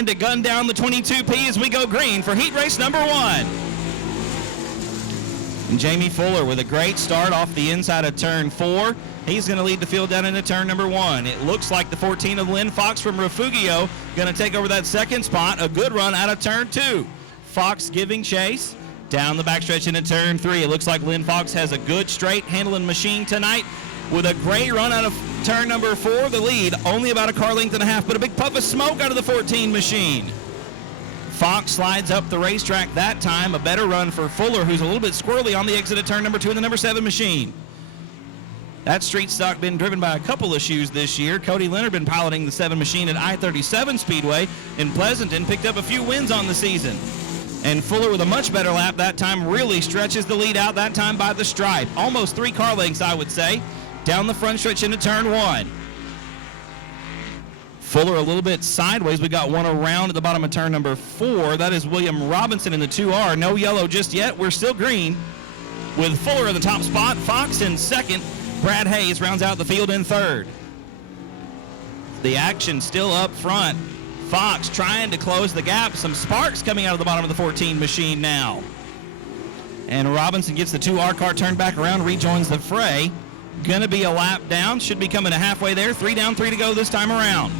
trying to gun down the 22P as we go green for heat race number 1. And Jamie Fuller with a great start off the inside of turn 4. He's going to lead the field down into turn number 1. It looks like the 14 of Lynn Fox from Refugio going to take over that second spot. A good run out of turn 2. Fox giving chase down the backstretch into turn 3. It looks like Lynn Fox has a good straight handling machine tonight with a great run out of turn number 4. The lead only about a car length and a half, but a big puff of smoke out of the 14 machine. Fox slides up the racetrack that time. A better run for Fuller, who's a little bit squirrely on the exit of turn number 2 in the number 7 machine. That street stock been driven by a couple of shoes this year. Cody Leonard been piloting the 7 machine at I-37 Speedway in Pleasanton, picked up a few wins on the season. And Fuller with a much better lap that time really stretches the lead out that time by the stripe. Almost 3 car lengths, I would say, down the front stretch into turn 1. Fuller a little bit sideways. We got one around at the bottom of turn number 4. That is William Robinson in the 2R. No yellow just yet. We're still green with Fuller in the top spot. Fox in second. Brad Hayes rounds out the field in third. The action still up front. Fox trying to close the gap. Some sparks coming out of the bottom of the 14 machine now. And Robinson gets the 2R car turned back around, rejoins the fray. Gonna be a lap down. Should be coming to halfway there. 3 down, 3 to go this time around.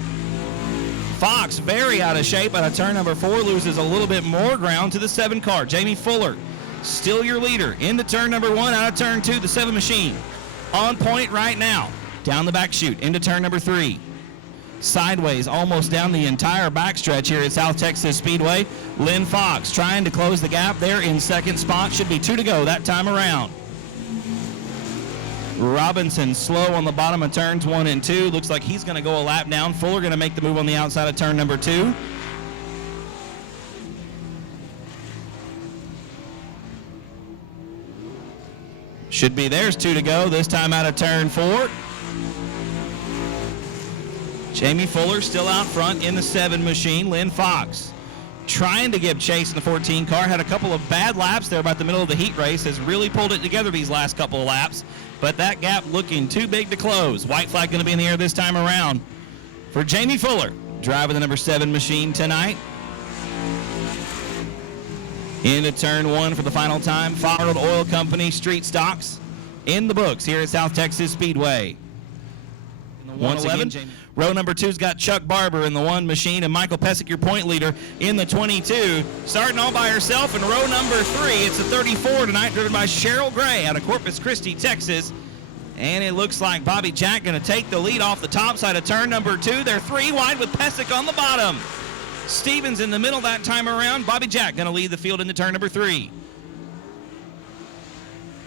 Fox very out of shape out of turn number 4, loses a little bit more ground to the 7 car. Jamie Fuller, still your leader. Into turn number 1, out of turn 2, the 7 machine. On point right now. Down the back chute, into turn number 3. Sideways, almost down the entire backstretch here at South Texas Speedway. Lynn Fox trying to close the gap there in second spot. Should be 2 to go that time around. Robinson slow on the bottom of turns 1 and 2. Looks like he's going to go a lap down. Fuller going to make the move on the outside of turn number 2. Should be there's 2 to go, this time out of turn 4. Jamie Fuller still out front in the 7 machine. Lynn Fox trying to give chase in the 14 car. Had a couple of bad laps there about the middle of the heat race. Has really pulled it together these last couple of laps. But that gap looking too big to close. White flag going to be in the air this time around for Jamie Fuller, driving the number 7 machine tonight. Into turn 1 for the final time. Farrell Oil Company Street Stocks in the books here at South Texas Speedway. Once again, row number 2's got Chuck Barber in the 1 machine and Michael Pesic, your point leader, in the 22. Starting all by herself in row number 3. It's the 34 tonight, driven by Cheryl Gray out of Corpus Christi, Texas. And it looks like Bobby Jack going to take the lead off the top side of turn number 2. They're 3 wide with Pesic on the bottom. Stevens in the middle that time around. Bobby Jack going to lead the field into turn number 3.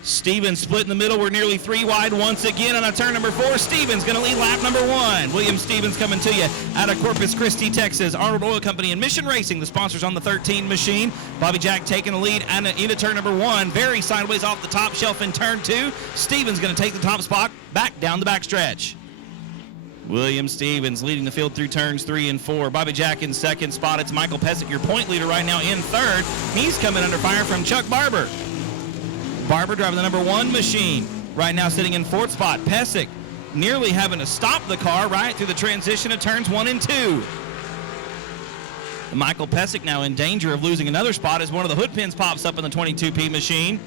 Stevens split in the middle. We're nearly 3 wide once again on a turn number 4. Stevens going to lead lap number 1. William Stevens coming to you out of Corpus Christi, Texas. Arnold Oil Company and Mission Racing, the sponsors on the 13 machine. Bobby Jack taking the lead and into turn number 1. Very sideways off the top shelf in turn 2. Stevens going to take the top spot back down the backstretch. William Stevens leading the field through turns 3 and 4. Bobby Jack in second spot. It's Michael Pesic, your point leader right now, in third. He's coming under fire from Chuck Barber. Barber driving the number 1 machine. Right now sitting in 4th spot. Pesic nearly having to stop the car right through the transition of turns 1 and 2. Michael Pesic now in danger of losing another spot as one of the hood pins pops up in the 22P machine.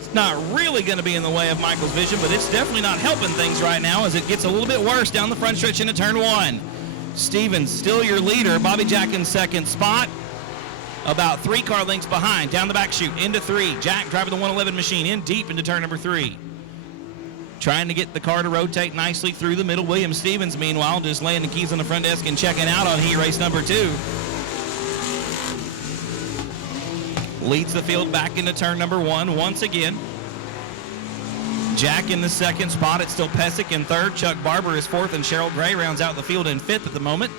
It's not really going to be in the way of Michael's vision, but it's definitely not helping things right now as it gets a little bit worse down the front stretch into turn 1. Stevens still your leader. Bobby Jack in second spot. About 3 car lengths behind, down the back chute, into 3. Jack driving the 111 machine in deep into turn number 3. Trying to get the car to rotate nicely through the middle. William Stevens, meanwhile, just laying the keys on the front desk and checking out on heat race number 2. Leads the field back into turn number 1 once again. Jack in the second spot. It's still Pesic in third. Chuck Barber is 4th, and Cheryl Gray rounds out the field in 5th at the moment.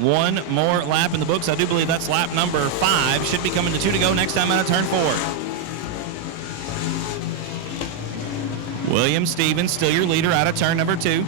1 more lap in the books. I do believe that's lap number 5. Should be coming to 2 to go next time out of turn 4. William Stevens, still your leader out of turn number 2.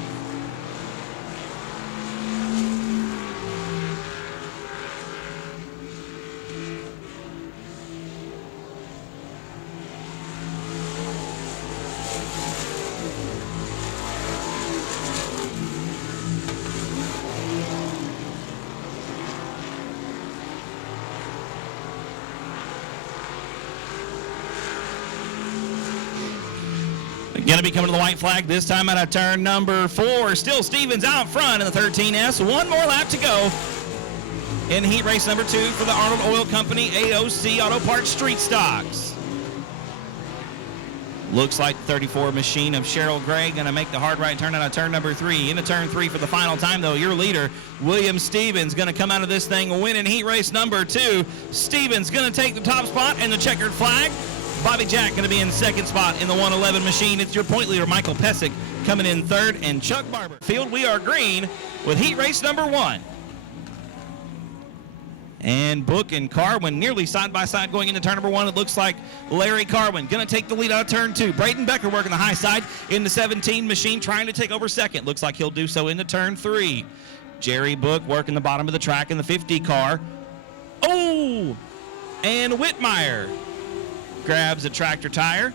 Going to be coming to the white flag this time out of turn number 4. Still Stevens out front in the 13S. One more lap to go in heat race number 2 for the Arnold Oil Company AOC Auto Parts Street Stocks. Looks like the 34 machine of Cheryl Gray going to make the hard right turn out of turn number 3. Into turn 3 for the final time, though. Your leader, William Stevens, going to come out of this thing winning heat race number 2. Stevens going to take the top spot and the checkered flag. Bobby Jack going to be in second spot in the 111 machine. It's your point leader, Michael Pesic, coming in third, and Chuck Barber. Field, we are green with heat race number 1. And Book and Carwin nearly side by side going into turn number 1. It looks like Larry Carwin going to take the lead out of turn 2. Braden Becker working the high side in the 17 machine, trying to take over second. Looks like he'll do so into turn 3. Jerry Book working the bottom of the track in the 50 car. Oh! And Whitmire grabs a tractor tire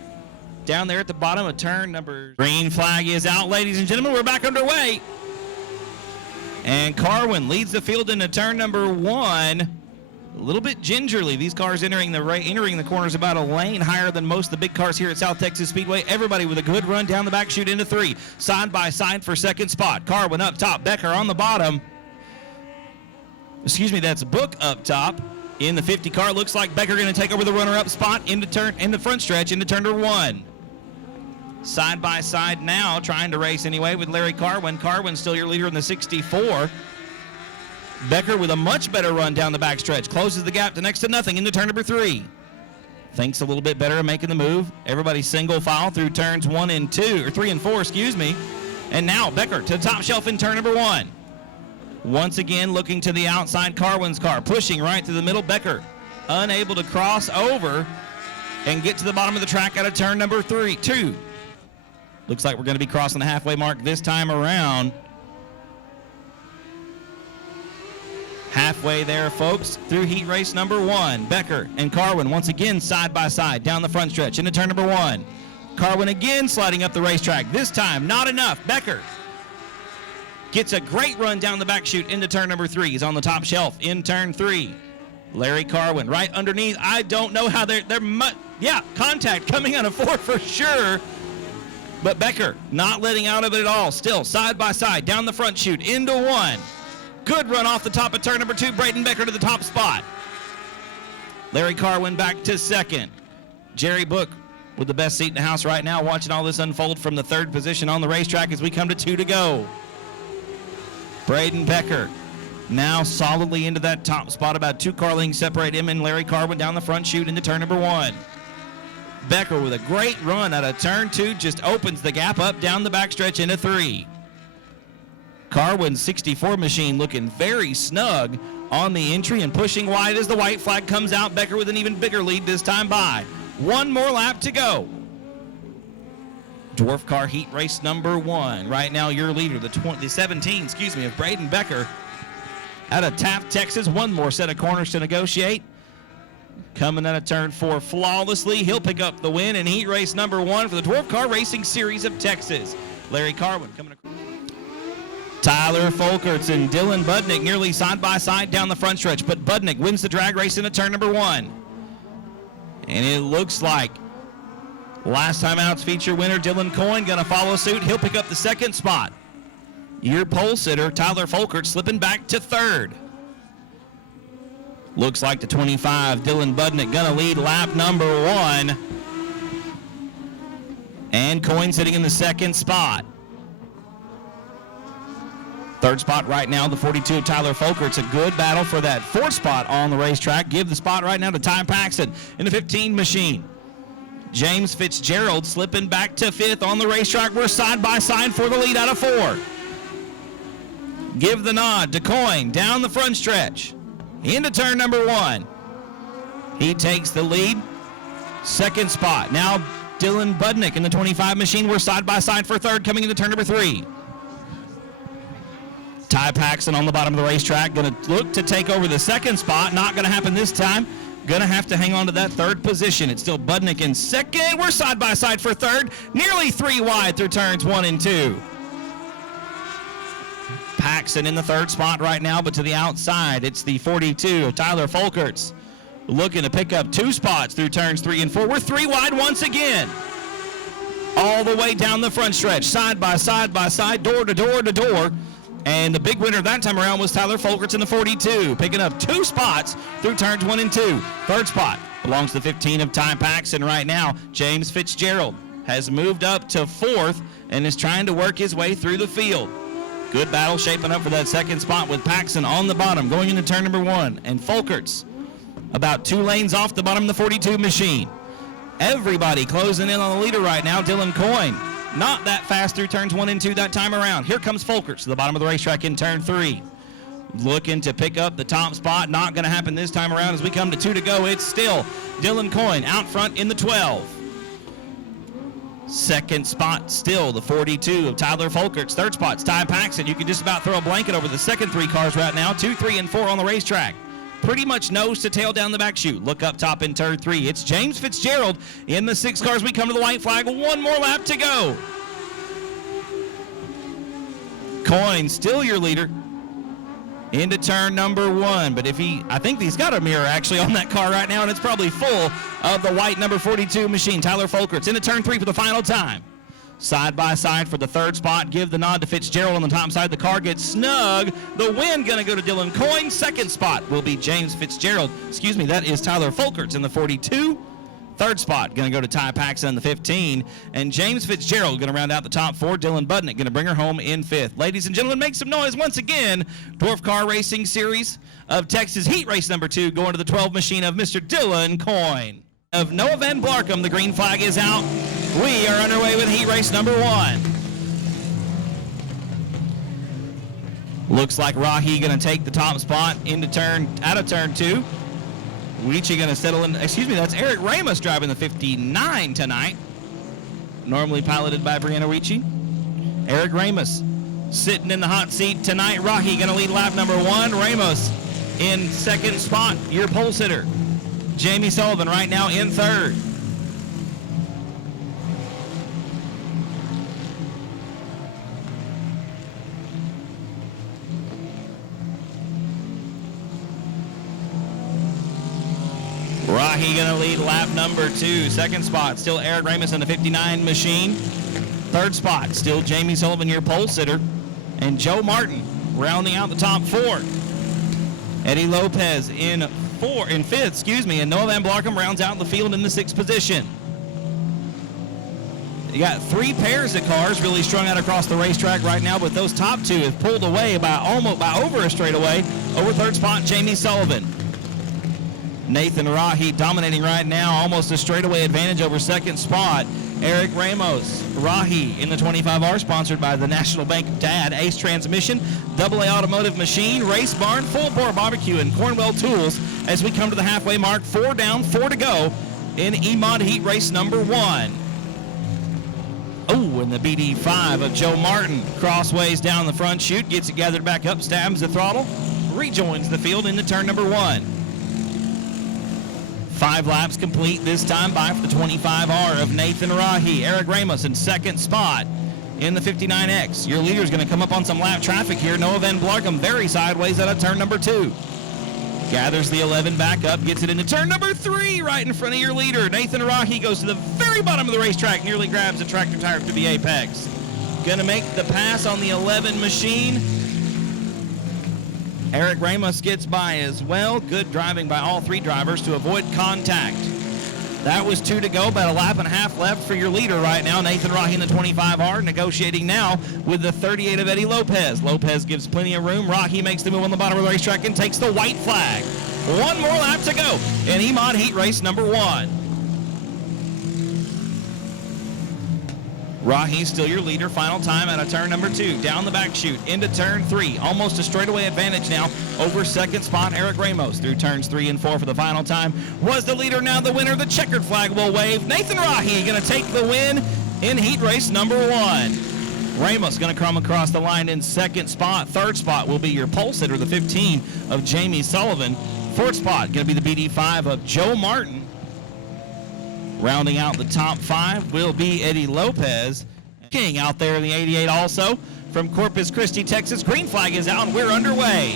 down there at the bottom of turn number. Green flag is out, ladies and gentlemen. We're back underway. And Carwin leads the field into turn number 1. A little bit gingerly. These cars entering the corners about a lane higher than most of the big cars here at South Texas Speedway. Everybody with a good run down the back chute into 3. Side by side for second spot. Carwin up top, Becker on the bottom. Excuse me, that's Book up top. In the 50 car, looks like Becker going to take over the runner-up spot in the front stretch into turn number 1. Side by side now, trying to race anyway with Larry Carwin. Carwin still your leader in the 64. Becker with a much better run down the backstretch. Closes the gap to next to nothing into turn number 3. Thinks a little bit better at making the move. Everybody single file through turns 1 and 2, or 3 and 4, excuse me. And now Becker to the top shelf in turn number 1. Once again, looking to the outside, Carwin's car pushing right through the middle. Becker unable to cross over and get to the bottom of the track out of turn number 2. Looks like we're going to be crossing the halfway mark this time around. Halfway there, folks, through heat race number 1. Becker and Carwin once again side by side down the front stretch into turn number 1. Carwin again sliding up the racetrack. This time, not enough. Becker gets a great run down the back chute into turn number 3. He's on the top shelf in turn 3. Larry Carwin right underneath. I don't know how contact coming out of 4 for sure. But Becker not letting out of it at all. Still side by side down the front chute into 1. Good run off the top of turn number 2. Braden Becker to the top spot. Larry Carwin back to second. Jerry Book with the best seat in the house right now, watching all this unfold from the 3rd position on the racetrack as we come to 2 to go. Braden Becker now solidly into that top spot. About 2 car lengths separate him and Larry Carwin down the front chute into turn number 1. Becker with a great run out of turn 2, just opens the gap up down the backstretch into 3. Carwin's 64 machine looking very snug on the entry and pushing wide as the white flag comes out. Becker with an even bigger lead this time by. 1 more lap to go. Dwarf Car Heat Race number 1. Right now, your leader, the 17, of Braden Becker out of Taft, Texas. 1 more set of corners to negotiate. Coming out of turn 4 flawlessly. He'll pick up the win in Heat Race number 1 for the Dwarf Car Racing Series of Texas. Larry Carwin coming across. Tyler Folkerts and Dylan Budnick nearly side by side down the front stretch, but Budnick wins the drag race into turn number 1. And it looks like last time out's feature winner Dylan Coyne going to follow suit. He'll pick up the 2nd spot. Your pole sitter, Tyler Folkerts, slipping back to 3rd. Looks like the 25, Dylan Budnick, going to lead lap number 1. And Coyne sitting in the 2nd spot. 3rd spot right now, the 42 of Tyler Folkerts. A good battle for that 4th spot on the racetrack. Give the spot right now to Ty Paxton in the 15 machine. James Fitzgerald slipping back to 5th on the racetrack. We're side by side for the lead out of 4. Give the nod to Coyne down the front stretch into turn number 1. He takes the lead. 2nd spot. Now Dylan Budnick in the 25 machine. We're side by side for 3rd coming into turn number 3. Ty Paxton on the bottom of the racetrack, going to look to take over the 2nd spot. Not going to happen this time. Going to have to hang on to that 3rd position. It's still Budnick in 2nd. We're side by side for 3rd. Nearly 3 wide through turns 1 and 2. Paxton in the 3rd spot right now, but to the outside, it's the 42 of Tyler Folkerts. Looking to pick up 2 spots through turns 3 and 4. We're 3 wide once again. all the way down the front stretch, side by side by side, door to door to door. And the big winner that time around was Tyler Folkerts in the 42, picking up 2 spots through turns 1 and 2. Third spot belongs to the 15 of Ty Paxton right now. James Fitzgerald has moved up to 4th and is trying to work his way through the field. Good battle shaping up for that second spot with Paxton on the bottom going into turn number 1. And Folkerts about 2 lanes off the bottom of the 42 machine. Everybody closing in on the leader right now. Dylan Coyne not that fast through turns 1 and 2 that time around. Here comes Folkerts to the bottom of the racetrack in turn 3. Looking to pick up the top spot. Not going to happen this time around as we come to 2 to go. It's still Dylan Coyne out front in the 12. Second spot still the 42 of Tyler Folkerts. Third spot's Ty Paxton. You can just about throw a blanket over the second 3 cars right now. 2, 3, and 4 on the racetrack. Pretty much nose to tail down the back chute. Look up top in turn 3. It's James Fitzgerald in the 6 cars. We come to the white flag. 1 more lap to go. Coyne still your leader into turn number 1. But I think he's got a mirror actually on that car right now, and it's probably full of the white number 42 machine. Tyler Folkerts into turn 3 for the final time. Side by side for the third spot. Give the nod to Fitzgerald on the top side. The car gets snug. The win going to go to Dylan Coyne. Second spot will be James Fitzgerald. Excuse me, that is Tyler Folkerts in the 42. Third spot going to go to Ty Paxton in the 15. And James Fitzgerald going to round out the top 4. Dylan Budnick going to bring her home in 5th. Ladies and gentlemen, make some noise once again. Dwarf Car Racing Series of Texas Heat Race number 2 going to the 12 machine of Mr. Dylan Coyne. Of Noah Van Blarkum, the green flag is out. We are underway with heat race number 1. Looks like Rahi going to take the top spot out of turn 2. Weechie going to settle in. Excuse me, that's Eric Ramos driving the 59 tonight. Normally piloted by Brianna Weechie. Eric Ramos sitting in the hot seat tonight. Rahi going to lead lap number 1. Ramos in second spot, your pole sitter. Jamie Sullivan right now in third. Rahi going to lead lap number 2. Second spot, still Eric Ramos in the 59 machine. Third spot, still Jamie Sullivan, your pole sitter. And Joe Martin rounding out the top 4. Eddie Lopez in 5th, and Noah Van Blarkum rounds out the field in the 6th position. You got 3 pairs of cars really strung out across the racetrack right now, but those top 2 have pulled away by over a straightaway over third spot, Jamie Sullivan. Nathan Rahi dominating right now, almost a straightaway advantage over second spot. Eric Ramos, Rahi in the 25R, sponsored by the National Bank of Dad, Ace Transmission, AA Automotive Machine, Race Barn, Full Bore Barbecue, and Cornwell Tools as we come to the halfway mark. 4 down, 4 to go in Emod Heat Race number 1. Oh, and the BD5 of Joe Martin crossways down the front chute, gets it gathered back up, stabs the throttle, rejoins the field into turn number 1. 5 laps complete this time by for the 25R of Nathan Rahi. Eric Ramos in second spot in the 59X. Your leader is going to come up on some lap traffic here. Noah Van Blarkum very sideways out of turn number 2. Gathers the 11 back up, gets it into turn number 3 right in front of your leader. Nathan Rahi goes to the very bottom of the racetrack, nearly grabs a tractor tire to the apex. Going to make the pass on the 11 machine. Eric Ramos gets by as well. Good driving by all 3 drivers to avoid contact. That was 2 to go, about a lap and a half left for your leader right now. Nathan Rahi in the 25R, negotiating now with the 38 of Eddie Lopez. Lopez gives plenty of room. Rahi makes the move on the bottom of the racetrack and takes the white flag. 1 more lap to go in Emod Heat Race number 1. Rahi still your leader, final time out of turn number 2, down the back chute, into turn 3, almost a straightaway advantage now over second spot, Eric Ramos, through turns 3 and 4 for the final time, was the leader, now the winner, the checkered flag will wave. Nathan Rahi going to take the win in heat race number 1. Ramos going to come across the line in second spot. Third spot will be your pole sitter, the 15 of Jamie Sullivan. Fourth spot going to be the BD5 of Joe Martin. Rounding out the top 5 will be Eddie Lopez. King out there in the 88 also from Corpus Christi, Texas. Green flag is out and we're underway.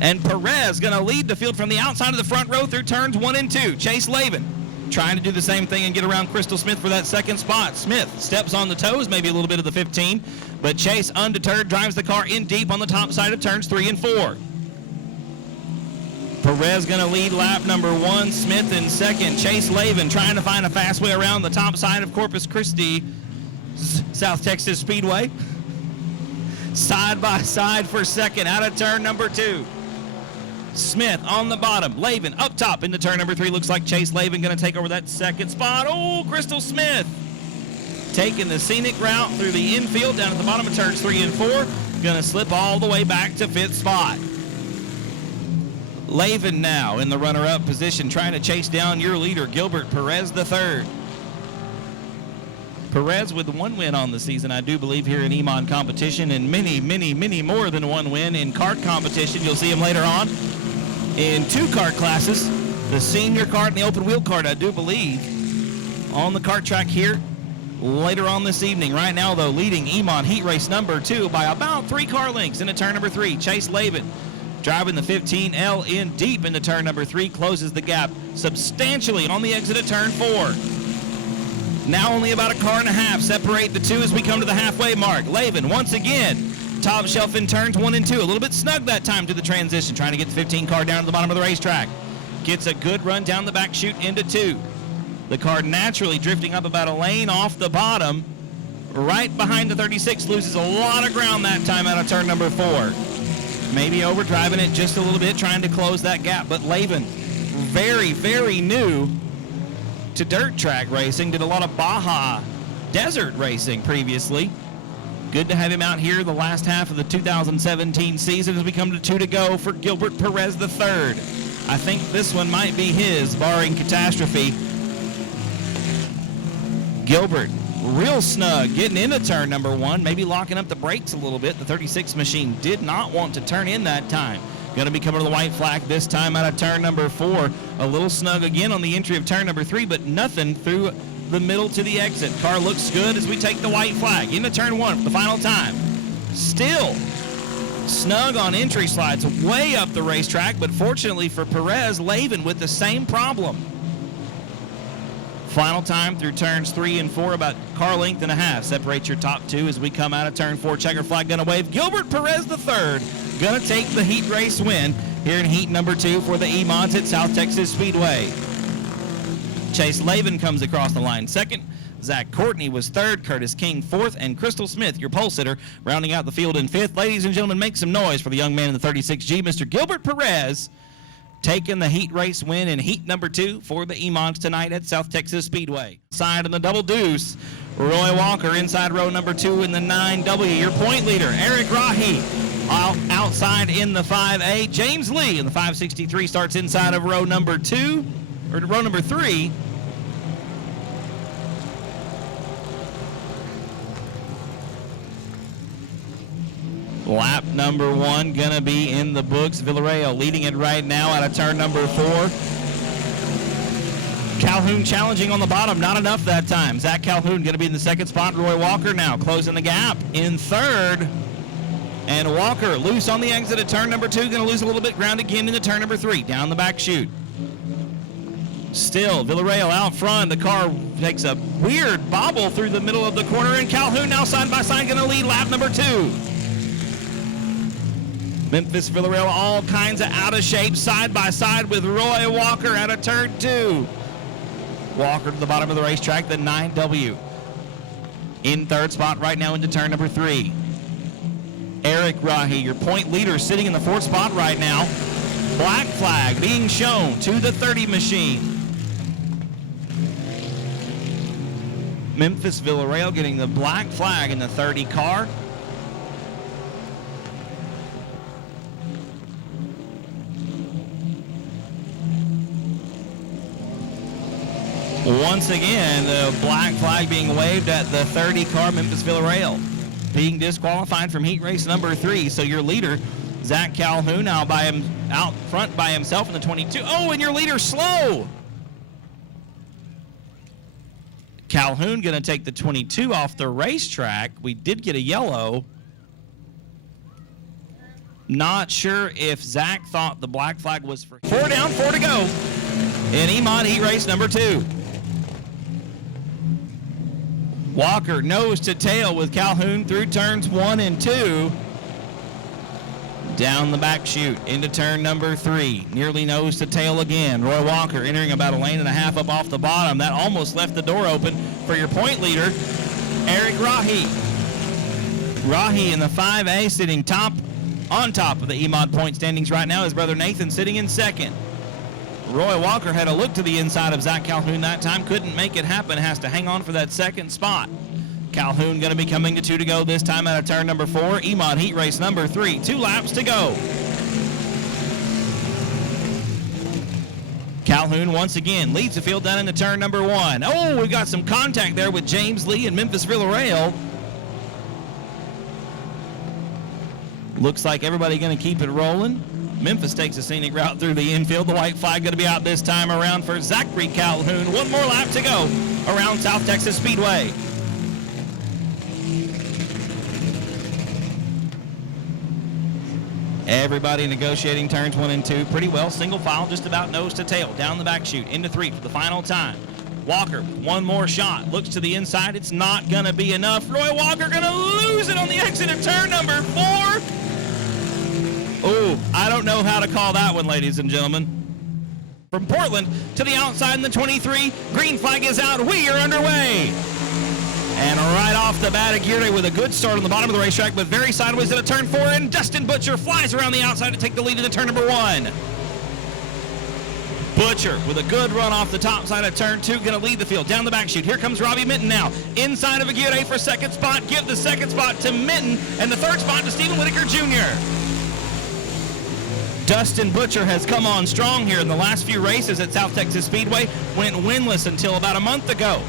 And Perez going to lead the field from the outside of the front row through turns 1 and 2. Chase Laban trying to do the same thing and get around Crystal Smith for that second spot. Smith steps on the toes, maybe a little bit of the 15, but Chase, undeterred, drives the car in deep on the top side of turns 3 and 4. Perez going to lead lap number 1, Smith in second. Chase Lavin trying to find a fast way around the top side of Corpus Christi, South Texas Speedway. Side by side for second out of turn number 2. Smith on the bottom, Lavin up top into turn number 3. Looks like Chase Lavin going to take over that second spot. Oh, Crystal Smith taking the scenic route through the infield down at the bottom of turns 3 and 4. Going to slip all the way back to 5th spot. Lavin now in the runner-up position, trying to chase down your leader, Gilbert Perez III. Perez with 1 win on the season, I do believe, here in Emod competition, and many, many, many more than 1 win in kart competition. You'll see him later on in 2 kart classes, the senior kart and the open wheel kart, I do believe, on the kart track here later on this evening. Right now, though, leading Emod Heat Race number 2 by about 3 car lengths into turn number 3. Chase Lavin driving the 15L in deep into turn number 3, closes the gap substantially on the exit of turn 4. Now only about a car and a half separate the 2 as we come to the halfway mark. Lavin once again top shelf in turns 1 and 2. A little bit snug that time to the transition, trying to get the 15 car down to the bottom of the racetrack. Gets a good run down the back chute into 2. The car naturally drifting up about a lane off the bottom. Right behind the 36, loses a lot of ground that time out of turn number 4. Maybe overdriving it just a little bit, trying to close that gap. But Lavin, very, very new to dirt track racing, did a lot of Baja desert racing previously. Good to have him out here the last half of the 2017 season as we come to 2 to go for Gilbert Perez III. I think this one might be his, barring catastrophe. Gilbert, real snug, getting into turn number 1, maybe locking up the brakes a little bit. The 36 machine did not want to turn in that time. Going to be coming to the white flag this time out of turn number 4. A little snug again on the entry of turn number 3, but nothing through the middle to the exit. Car looks good as we take the white flag into turn 1 for the final time. Still snug on entry slides way up the racetrack, but fortunately for Perez, Lavin with the same problem. Final time through turns 3 and 4, about car length and a half. Separate your top 2 as we come out of turn 4. Checker flag gonna wave. Gilbert Perez III gonna take the heat race win here in heat number 2 for the Emods at South Texas Speedway. Chase Lavin comes across the line second. Zach Courtney was 3rd, Curtis King 4th, and Crystal Smith, your pole sitter, rounding out the field in 5th. Ladies and gentlemen, make some noise for the young man in the 36G, Mr. Gilbert Perez, taking the heat race win in heat number 2 for the Emods tonight at South Texas Speedway. Side in the double deuce, Roy Walker inside row number 2 in the 9W. Your point leader, Eric Rahi, outside in the 5A. James Lee in the 563 starts inside of row number 2, or row number 3. Lap number 1 gonna be in the books. Villarreal leading it right now out of turn number 4. Calhoun challenging on the bottom, not enough that time. Zach Calhoun gonna be in the 2nd spot. Roy Walker now closing the gap in 3rd. And Walker loose on the exit at turn number 2, gonna lose a little bit ground again into turn number 3, down the back chute. Still, Villarreal out front. The car takes a weird bobble through the middle of the corner, and Calhoun now side by side gonna lead lap number 2. Memphis Villarreal all kinds of out of shape, side by side with Roy Walker out of turn 2. Walker to the bottom of the racetrack, the 9W. In 3rd spot right now into turn number 3. Eric Rahi, your point leader, sitting in the 4th spot right now. Black flag being shown to the 30 machine. Memphis Villarreal getting the black flag in the 30 car. Once again, the black flag being waved at the 30 car, Memphis Villarreal being disqualified from heat race number 3. So your leader, Zach Calhoun, out front by himself in the 22. Oh, and your leader slow. Calhoun going to take the 22 off the racetrack. We did get a yellow. Not sure if Zach thought the black flag was for 4 down, 4 to go in Emod heat race number 2. Walker nose to tail with Calhoun through turns 1 and 2. Down the back chute into turn number 3. Nearly nose to tail again. Roy Walker entering about a lane and a half up off the bottom. That almost left the door open for your point leader, Eric Rahi. Rahi in the 5A sitting on top of the Emod point standings right now. His brother Nathan sitting in second. Roy Walker had a look to the inside of Zach Calhoun that time. Couldn't make it happen. Has to hang on for that second spot. Calhoun going to be coming to 2 to go this time out of turn number 4. Emod Heat race number 3. 2 laps to go. Calhoun once again leads the field down into turn number 1. Oh, we've got some contact there with James Lee and Memphis Villarreal. Looks like everybody going to keep it rolling. Memphis takes a scenic route through the infield. The white flag going to be out this time around for Zachary Calhoun. 1 more lap to go around South Texas Speedway. Everybody negotiating turns 1 and 2 pretty well. Single file, just about nose to tail. Down the back chute, into 3 for the final time. Walker, 1 more shot. Looks to the inside. It's not going to be enough. Roy Walker going to lose it on the exit of turn number 4. Ooh, I don't know how to call that one, ladies and gentlemen. From Portland to the outside in the 23. Green flag is out. We are underway. And right off the bat, Aguirre with a good start on the bottom of the racetrack, but very sideways into turn 4, and Dustin Butcher flies around the outside to take the lead into turn number 1. Butcher with a good run off the top side of turn 2, going to lead the field down the back chute. Here comes Robbie Minton now, inside of Aguirre for second spot. Give the second spot to Minton, and the third spot to Stephen Whitaker Jr. Dustin Butcher has come on strong here in the last few races at South Texas Speedway. Went winless until about a month ago.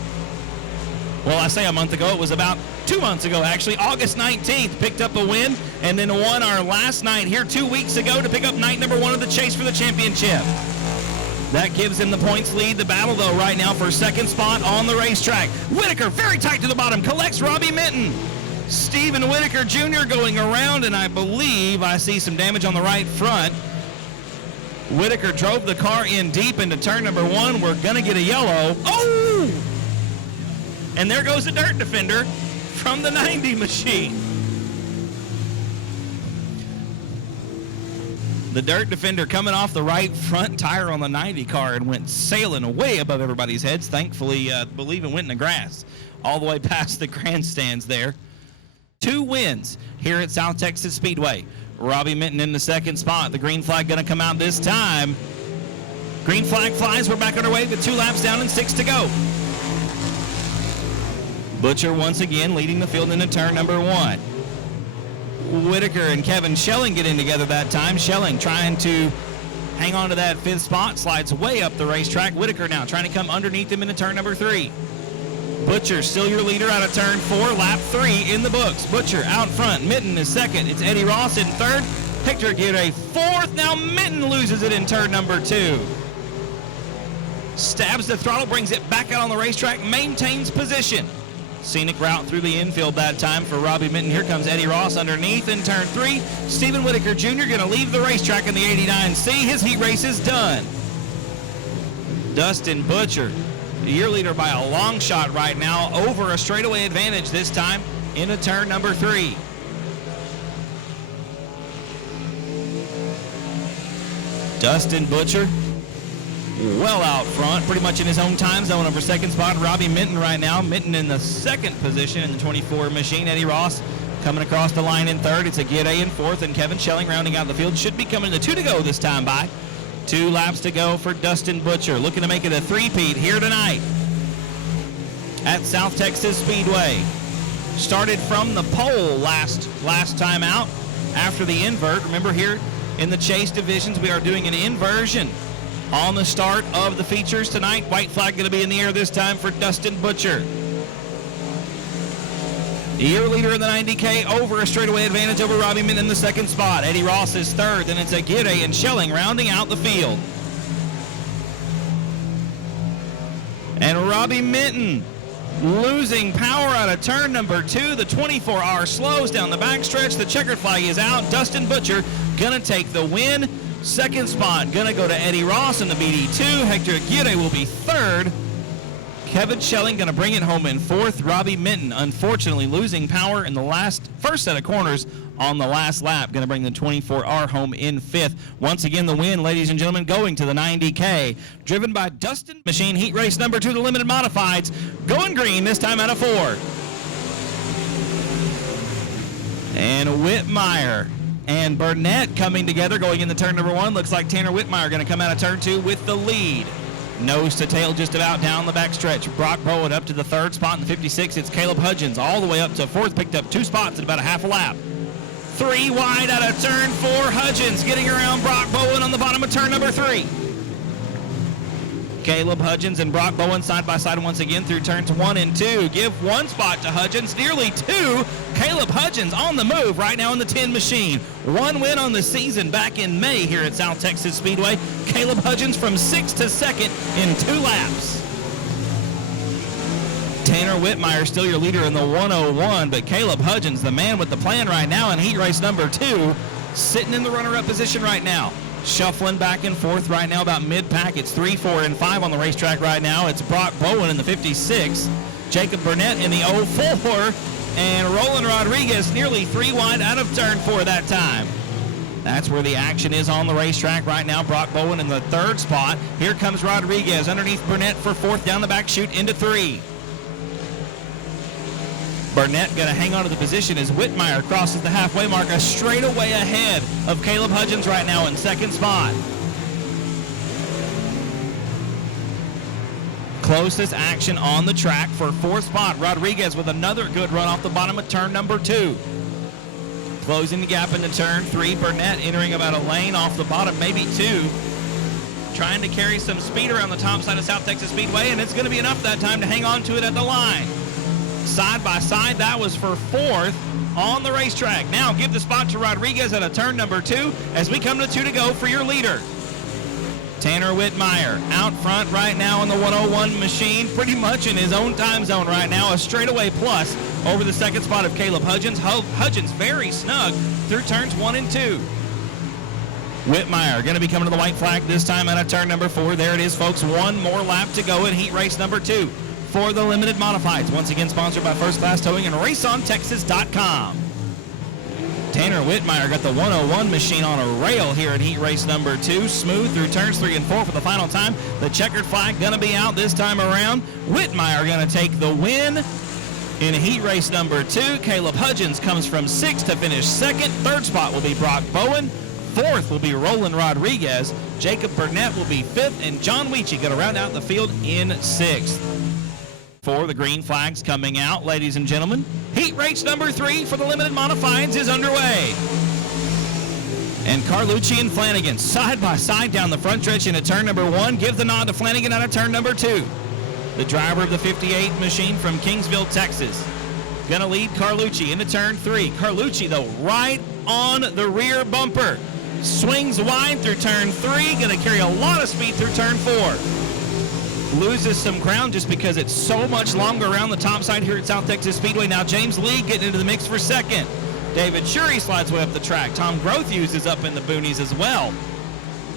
Well, I say a month ago, it was about 2 months ago, actually. August 19th, picked up a win, and then won our last night here 2 weeks ago to pick up night number 1 of the chase for the championship. That gives him the points lead. The battle, though, right now for second spot on the racetrack. Whitaker very tight to the bottom, collects Robbie Minton. Stephen Whitaker Jr. going around, and I believe I see some damage on the right front. Whitaker drove the car in deep into turn number 1. We're going to get a yellow. Oh! And there goes the dirt defender from the 90 machine. The dirt defender coming off the right front tire on the 90 car and went sailing way above everybody's heads. Thankfully, I believe it went in the grass all the way past the grandstands there. 2 wins here at South Texas Speedway. Robbie Minton in the second spot. The green flag going to come out this time. Green flag flies. We're back underway with 2 laps down and 6 to go. Butcher once again leading the field into turn number 1. Whitaker and Kevin Schelling get in together that time. Schelling trying to hang on to that 5th spot, slides way up the racetrack. Whitaker now trying to come underneath him into turn number 3. Butcher still your leader out of turn 4, lap 3 in the books. Butcher out front, Minton is second. It's Eddie Ross in third. Hector Aguirre 4th. Now Minton loses it in turn number 2. Stabs the throttle, brings it back out on the racetrack, maintains position. Scenic route through the infield that time for Robbie Minton. Here comes Eddie Ross underneath in turn 3. Stephen Whitaker Jr. going to leave the racetrack in the 89C. His heat race is done. Dustin Butcher, your leader by a long shot right now, over a straightaway advantage this time into turn number 3. Dustin Butcher well out front, pretty much in his own time zone over second spot. Robbie Minton right now. Minton in the second position in the 24 machine. Eddie Ross coming across the line in third. It's Aguirre in 4th, and Kevin Schelling rounding out the field. Should be coming to 2 to go this time by. 2 laps to go for Dustin Butcher, looking to make it a 3-peat here tonight at South Texas Speedway. Started from the pole last time out after the invert. Remember, here in the chase divisions, we are doing an inversion on the start of the features tonight. White flag going to be in the air this time for Dustin Butcher. Your leader in the 90K over a straightaway advantage over Robbie Minton in the second spot. Eddie Ross is third, then it's Aguirre and Schelling rounding out the field. And Robbie Minton losing power out of turn number 2. The 24R slows down the backstretch. The checkered flag is out. Dustin Butcher going to take the win. Second spot going to go to Eddie Ross in the BD2. Hector Aguirre will be third. Kevin Schelling going to bring it home in fourth. Robbie Minton, unfortunately, losing power in the first set of corners on the last lap. Going to bring the 24R home in fifth. Once again, the win, ladies and gentlemen, going to the 90K. Driven by Dustin Machine, heat race number 2, the limited modifieds. Going green this time out of 4. And Whitmire and Burnett coming together going into turn number 1. Looks like Tanner Whitmire going to come out of turn 2 with the lead. Nose to tail just about down the backstretch. Brock Bowen up to the 3rd spot in the 56. It's Caleb Hudgens all the way up to 4th. Picked up 2 spots in about a half a lap. 3 wide out of turn 4. Hudgens getting around Brock Bowen on the bottom of turn number 3. Caleb Hudgens and Brock Bowen side by side once again through turns 1 and 2. Give 1 spot to Hudgens, nearly 2. Caleb Hudgens on the move right now in the 10 machine. 1 win on the season back in May here at South Texas Speedway. Caleb Hudgens from 6th to 2nd in 2 laps. Tanner Whitmire still your leader in the 101, but Caleb Hudgens, the man with the plan right now in heat race number 2, sitting in the runner-up position right now. Shuffling back and forth right now about mid-pack. It's 3, 4, and 5 on the racetrack right now. It's Brock Bowen in the 56, Jacob Burnett in the 04, and Roland Rodriguez nearly 3 wide out of turn 4 that time. That's where the action is on the racetrack right now. Brock Bowen in the 3rd spot. Here comes Rodriguez underneath Burnett for 4th down the back chute into 3. Burnett going to hang on to the position as Whitmire crosses the halfway mark, a straightaway ahead of Caleb Hudgens right now in 2nd spot. Closest action on the track for 4th spot. Rodriguez with another good run off the bottom of turn number 2. Closing the gap into turn 3. Burnett entering about a lane off the bottom, maybe 2. Trying to carry some speed around the top side of South Texas Speedway, and it's going to be enough that time to hang on to it at the line. Side by side, that was for 4th on the racetrack. Now give the spot to Rodriguez at a turn number 2 as we come to 2 to go for your leader. Tanner Whitmire out front right now in the 101 machine, pretty much in his own time zone right now. A straightaway plus over the 2nd spot of Caleb Hudgens. Hudgens very snug through turns 1 and 2. Whitmire going to be coming to the white flag this time out of turn number 4. There it is, folks. 1 more lap to go in heat race number 2. For the limited modifieds, once again sponsored by First Class Towing and RaceOnTexas.com. Tanner Whitmire got the 101 machine on a rail here in heat race number 2. Smooth through turns 3 and 4 for the final time. The checkered flag going to be out this time around. Whitmire going to take the win in heat race number 2. Caleb Hudgens comes from 6th to finish 2nd. 3rd spot will be Brock Bowen. 4th will be Roland Rodriguez. Jacob Burnett will be 5th. And John Weechie going to round out the field in 6th. For the green flags coming out, ladies and gentlemen. Heat race number 3 for the limited modifieds is underway. And Carlucci and Flanagan side by side down the front stretch into turn number 1. Give the nod to Flanagan out of turn number 2. The driver of the 58 machine from Kingsville, Texas. Gonna lead Carlucci into turn 3. Carlucci, though, right on the rear bumper. Swings wide through turn 3. Gonna carry a lot of speed through turn 4. Loses some ground just because it's so much longer around the top side here at South Texas Speedway. Now James Lee getting into the mix for 2nd. David Shurey slides way up the track. Tom Grothuse is up in the boonies as well.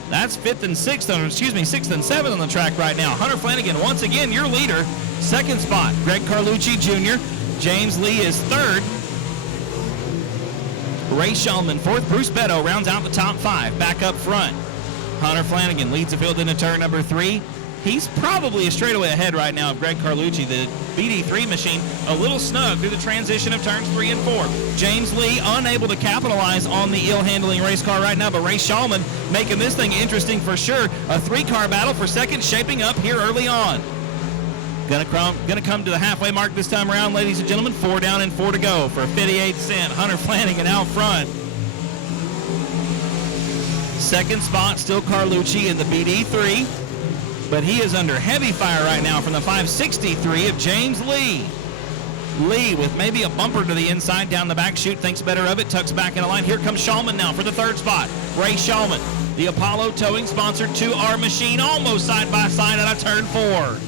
That's 5th and 6th, 6th and 7th on the track right now. Hunter Flanagan, once again, your leader. 2nd spot, Greg Carlucci Jr. James Lee is 3rd. Ray Shulman 4th. Bruce Beto rounds out the top 5. Back up front. Hunter Flanagan leads the field into turn number 3. He's probably a straightaway ahead right now of Greg Carlucci. The BD3 machine a little snug through the transition of turns 3 and 4. James Lee unable to capitalize on the ill-handling race car right now, but Ray Shulman making this thing interesting for sure. A 3-car battle for 2nd shaping up here early on. Gonna come to the halfway mark this time around, ladies and gentlemen. 4 down and 4 to go for 58 cent. Hunter Flanagan out front. 2nd spot, still Carlucci in the BD3. But he is under heavy fire right now from the 563 of James Lee. Lee with maybe a bumper to the inside down the back chute, thinks better of it, tucks back in a line. Here comes Shulman now for the 3rd spot. Ray Shulman, the Apollo Towing sponsored 2R machine, almost side by side out of turn 4.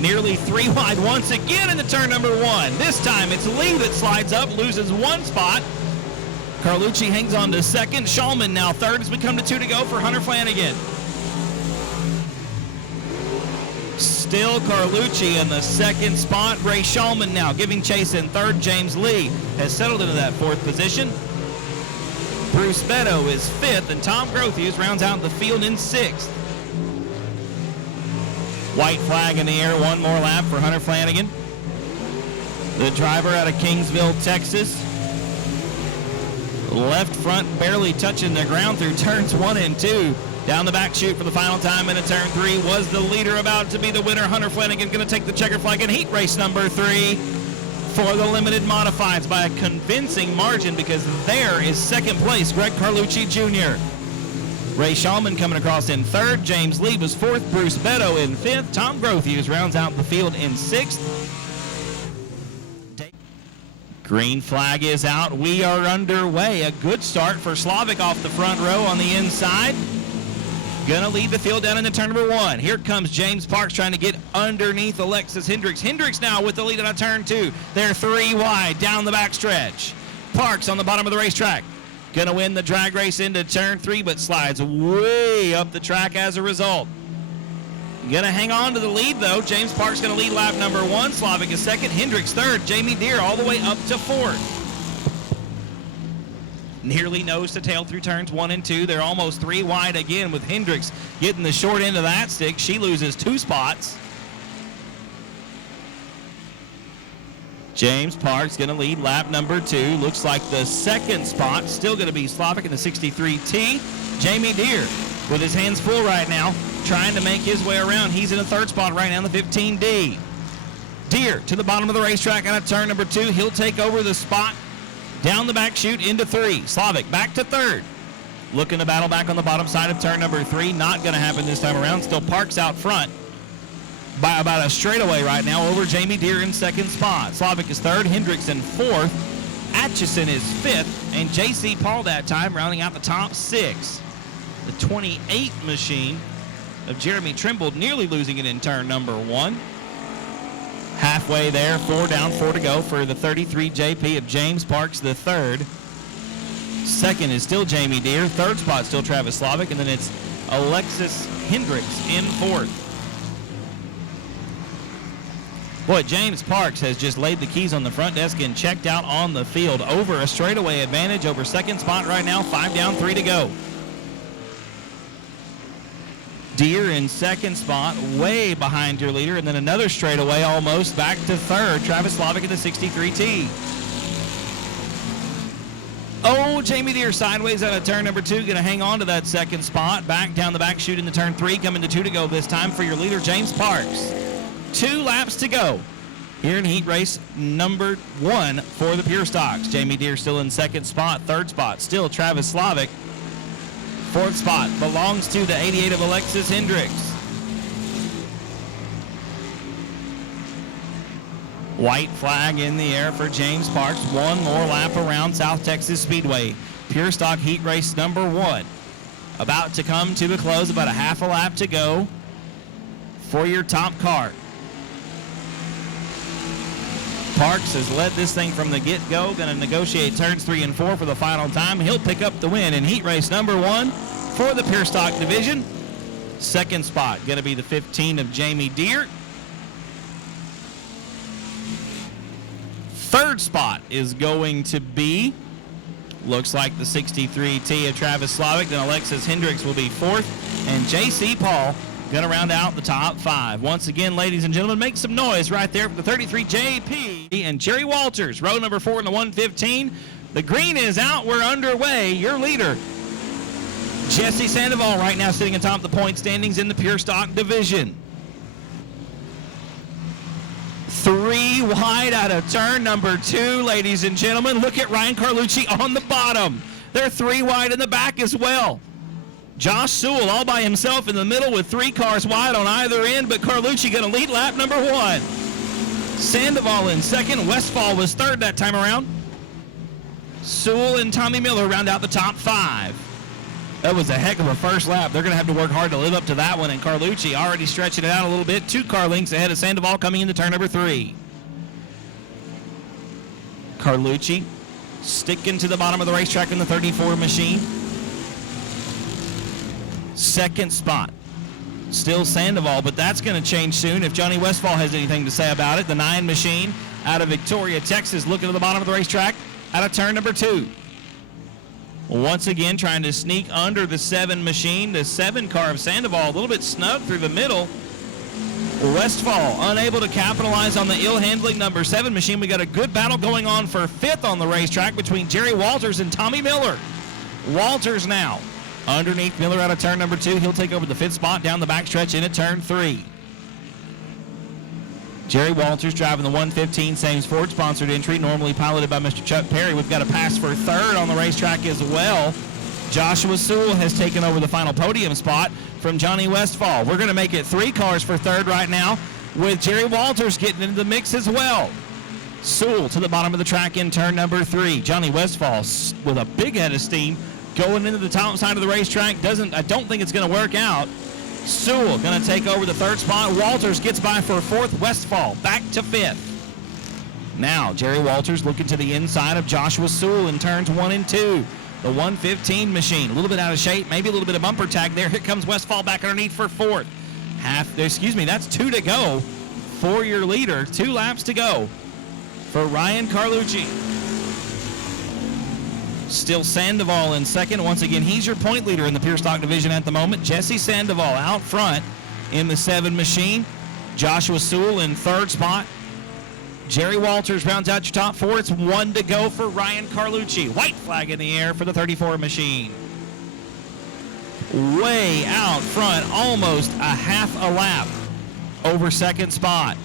Nearly 3 wide once again into turn number 1. This time it's Lee that slides up, loses 1 spot. Carlucci hangs on to 2nd. Shulman now 3rd as we come to 2 to go for Hunter Flanagan. still Carlucci in the second spot. Ray Shulman now giving chase in third. James Lee has settled into that fourth position. Bruce Beto is fifth, and Tom Grothuse rounds out the field in sixth. White flag in the air, one more lap for Hunter Flanagan. The driver out of Kingsville, Texas. Left front barely touching the ground through turns 1 and 2. Down the back chute for the final time into turn 3 was the leader, about to be the winner. Hunter Flanagan going to take the checker flag in heat race number 3 for the limited modifieds by a convincing margin, because there is second place, Greg Carlucci Jr. Ray Shulman coming across in third. James Lee was fourth. Bruce Beto in fifth. Tom Grothuse rounds out the field in sixth. Green flag is out. We are underway. A good start for Slavic off the front row on the inside. Gonna lead the field down into turn number 1. Here comes James Parks trying to get underneath Alexis Hendricks. Hendricks now with the lead on turn 2. They're 3 wide down the backstretch. Parks on the bottom of the racetrack. Gonna win the drag race into turn 3, but slides way up the track as a result. Gonna hang on to the lead though. James Parks gonna lead lap number 1. Slavic is second. Hendricks third. Jamie Deere all the way up to fourth. Nearly nose to tail through turns 1 and 2. They're almost 3 wide again, with Hendricks getting the short end of that stick. She loses 2 spots. James Parks going to lead lap number 2. Looks like the second spot still going to be Slavic in the 63T. Jamie Deere with his hands full right now, trying to make his way around. He's in the third spot right now in the 15D. Deere to the bottom of the racetrack out of turn number 2. He'll take over the spot down the back chute into 3. Slavic back to third. Looking to battle back on the bottom side of turn number 3. Not going to happen this time around. Still Parks out front by about a straightaway right now over Jamie Deere in second spot. Slavic is third. Hendricks in fourth. Atchison is fifth. And J.C. Paul that time rounding out the top 6. The 28 machine of Jeremy Trimble nearly losing it in turn number 1. Halfway there, 4 down, 4 to go for the 33 JP of James Parks the third. Second is still Jamie Deere. Third spot still Travis Slavic, and then it's Alexis Hendricks in fourth. Boy, James Parks has just laid the keys on the front desk and checked out on the field. Over a straightaway advantage over second spot right now. 5 down, 3 to go. Deere in second spot, way behind your leader, and then another straightaway almost back to third. Travis Slavic in the 63T. Oh, Jamie Deere sideways out of turn number 2, going to hang on to that second spot. Back down the back chute into turn 3, coming to 2 to go this time for your leader, James Parks. 2 laps to go here in heat race number 1 for the Pure Stocks. Jamie Deere still in second spot. Third spot still Travis Slavic. Fourth spot belongs to the 88 of Alexis Hendricks. White flag in the air for James Parks. 1 more lap around South Texas Speedway. Pure Stock heat race number 1. About to come to a close, about a half a lap to go for your top car. Parks has led this thing from the get-go. Going to negotiate turns 3 and 4 for the final time. He'll pick up the win in heat race number 1 for the Pure Stock division. Second spot going to be the 15 of Jamie Deere. Third spot is going to be, looks like the 63T of Travis Slavic. Then Alexis Hendricks will be fourth. And J.C. Paul going to round out the top 5. Once again, ladies and gentlemen, make some noise right there for the 33 JP and Jerry Walters, row number 4 in the 115. The green is out. We're underway. Your leader, Jesse Sandoval, right now sitting atop the point standings in the Pure Stock division. 3 wide out of turn number 2, ladies and gentlemen. Look at Ryan Carlucci on the bottom. They're 3 wide in the back as well. Josh Sewell all by himself in the middle with 3 cars wide on either end, but Carlucci going to lead lap number 1. Sandoval in second. Westfall was third that time around. Sewell and Tommy Miller round out the top 5. That was a heck of a first lap. They're going to have to work hard to live up to that one, and Carlucci already stretching it out a little bit. 2 car lengths ahead of Sandoval coming into turn number 3. Carlucci sticking to the bottom of the racetrack in the 34 machine. Second spot Still Sandoval, but that's going to change soon if Johnny Westfall has anything to say about it. The 9 machine out of Victoria, Texas, looking to the bottom of the racetrack out of turn number 2. Once again, trying to sneak under the 7 machine. The 7 car of Sandoval, a little bit snug through the middle. Westfall unable to capitalize on the ill-handling number 7 machine. We got a good battle going on for 5th on the racetrack between Jerry Walters and Tommy Miller. Walters now underneath Miller out of turn number 2. He'll take over the 5th spot down the backstretch into turn 3. Jerry Walters driving the 115 Sames Ford sponsored entry, normally piloted by Mr. Chuck Perry. We've got a pass for 3rd on the racetrack as well. Joshua Sewell has taken over the final podium spot from Johnny Westfall. We're going to make it 3 cars for 3rd right now, with Jerry Walters getting into the mix as well. Sewell to the bottom of the track in turn number 3. Johnny Westfall with a big head of steam going into the top side of the racetrack. I don't think it's going to work out. Sewell going to take over the 3rd spot. Walters gets by for 4th. Westfall back to 5th. Now Jerry Walters looking to the inside of Joshua Sewell in turns 1 and 2. The 115 machine, a little bit out of shape, maybe a little bit of bumper tag there. Here comes Westfall back underneath for 4th. That's 2 to go for your leader. 2 laps to go for Ryan Carlucci. Still Sandoval in 2nd. Once again, he's your point leader in the pure stock division at the moment. Jesse Sandoval out front in the 7 machine. Joshua Sewell in 3rd spot. Jerry Walters rounds out your top 4. It's 1 to go for Ryan Carlucci. White flag in the air for the 34 machine. Way out front, almost a half a lap over 2nd spot.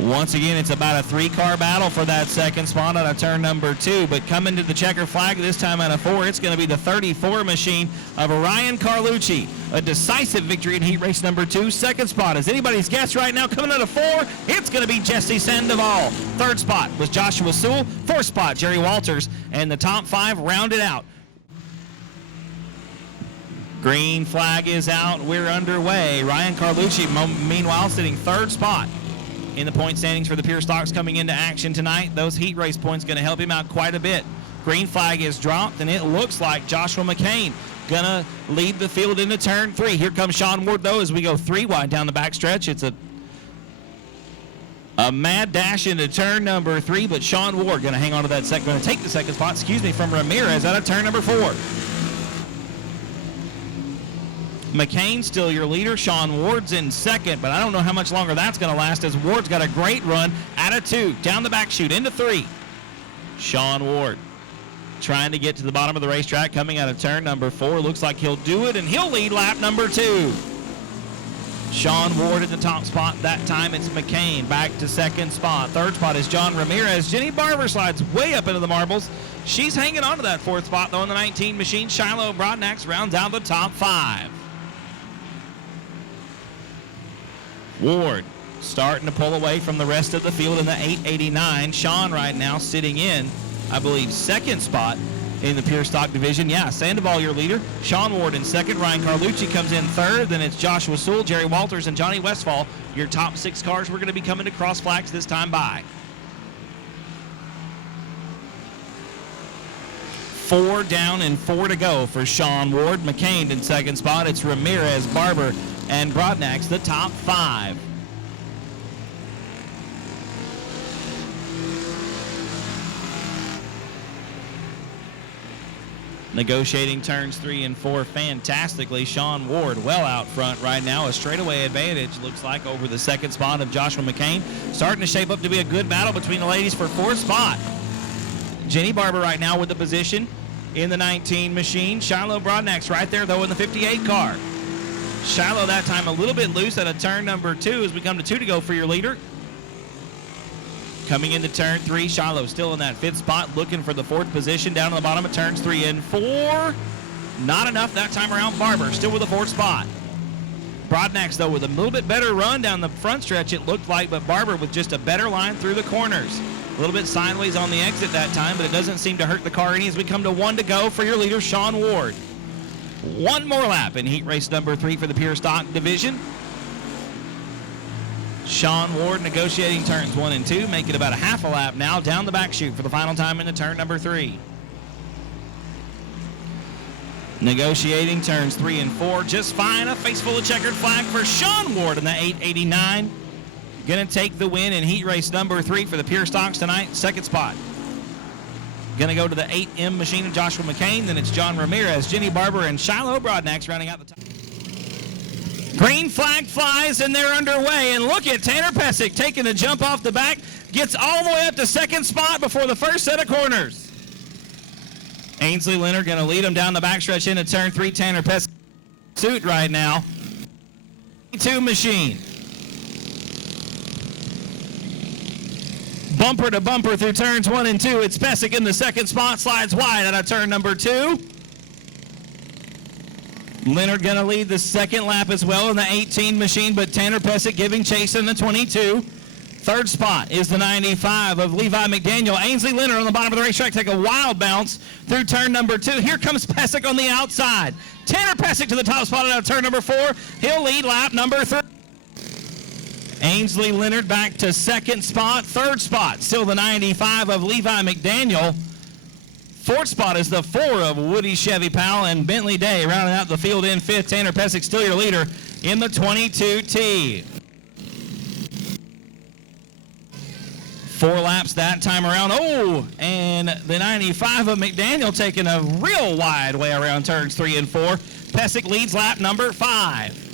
Once again, it's about a 3-car battle for that 2nd spot out of turn number 2, but coming to the checker flag this time out of 4, it's going to be the 34 machine of Ryan Carlucci. A decisive victory in heat race number 2. 2nd spot is anybody's guess right now. Coming out of 4, it's going to be Jesse Sandoval. 3rd spot was Joshua Sewell. 4th spot, Jerry Walters. And the top 5 rounded out. Green flag is out. We're underway. Ryan Carlucci, meanwhile, sitting 3rd spot in the point standings for the pure stocks coming into action tonight. Those heat race points going to help him out quite a bit. Green flag is dropped, and it looks like Joshua McCain going to lead the field into turn 3. Here comes Sean Ward, though, as we go 3 wide down the backstretch. It's a mad dash into turn number 3, but Sean Ward going to hang on to that second, going to take the 2nd spot, from Ramirez out of turn number 4. McCain still your leader. Sean Ward's in 2nd, but I don't know how much longer that's going to last, as Ward's got a great run out of 2, down the back chute into 3. Sean Ward trying to get to the bottom of the racetrack, coming out of turn number 4. Looks like he'll do it, and he'll lead lap number 2. Sean Ward at the top spot. That time it's McCain back to 2nd spot. 3rd spot is John Ramirez. Jenny Barber slides way up into the marbles. She's hanging on to that 4th spot, though, in the 19 machine. Shiloh Broadnax rounds out the top 5. Ward starting to pull away from the rest of the field in the 889. Sean right now sitting in, I believe, 2nd spot in the pure stock division. Yeah, Sandoval your leader. Sean Ward in 2nd. Ryan Carlucci comes in 3rd. Then it's Joshua Sewell, Jerry Walters, and Johnny Westfall. Your top 6 cars we're going to be coming to cross flags this time by. 4 down and 4 to go for Sean Ward. McCain in 2nd spot. It's Ramirez, Barber, and Broadnax, the top 5. Negotiating turns 3 and 4 fantastically. Sean Ward well out front right now. A straightaway advantage looks like over the 2nd spot of Joshua McCain. Starting to shape up to be a good battle between the ladies for 4th spot. Jenny Barber right now with the position in the 19 machine. Shiloh Broadnax right there, though, in the 58 car. Shiloh that time a little bit loose at a turn number 2 as we come to 2 to go for your leader. Coming into turn 3, Shiloh still in that 5th spot, looking for the 4th position down on the bottom of turns 3 and 4. Not enough that time around. Barber still with the 4th spot. Broadnax, though, with a little bit better run down the front stretch, it looked like, but Barber with just a better line through the corners. A little bit sideways on the exit that time, but it doesn't seem to hurt the car any as we come to 1 to go for your leader, Sean Ward. 1 more lap in heat race number 3 for the pure stock division. Sean Ward negotiating turns 1 and 2, making about a half a lap now down the back chute for the final time into turn number 3. Negotiating turns 3 and 4 just fine. A face full of checkered flag for Sean Ward in the 889. Gonna take the win in heat race number 3 for the Pure Stocks tonight. Second spot. Gonna go to the 8M machine of Joshua McCain. Then it's John Ramirez, Jenny Barber, and Shiloh Broadnax rounding out the top. Green flag flies and they're underway. And look at Tanner Pesic taking a jump off the back. Gets all the way up to second spot before the first set of corners. Ainsley Leonard going to lead him down the backstretch into turn 3. Tanner Pesic suit right now. 2 machine. Bumper to bumper through turns 1 and 2. It's Pesic in the second spot. Slides wide out of turn number 2. Leonard going to lead the second lap as well in the 18 machine, but Tanner Pesic giving chase in the 22. Third spot is the 95 of Levi McDaniel. Ainsley Leonard on the bottom of the racetrack take a wild bounce through turn number 2. Here comes Pesic on the outside. Tanner Pesic to the top spot out of turn number 4. He'll lead lap number 3. Ainsley Leonard back to second spot. Third spot, still the 95 of Levi McDaniel. Fourth spot is the 4 of Woody Chevy Powell and Bentley Day rounding out the field in fifth. Tanner Pesic still your leader in the 22T. 4 laps that time around. Oh, and the 95 of McDaniel taking a real wide way around turns 3 and 4. Pesic leads lap number 5.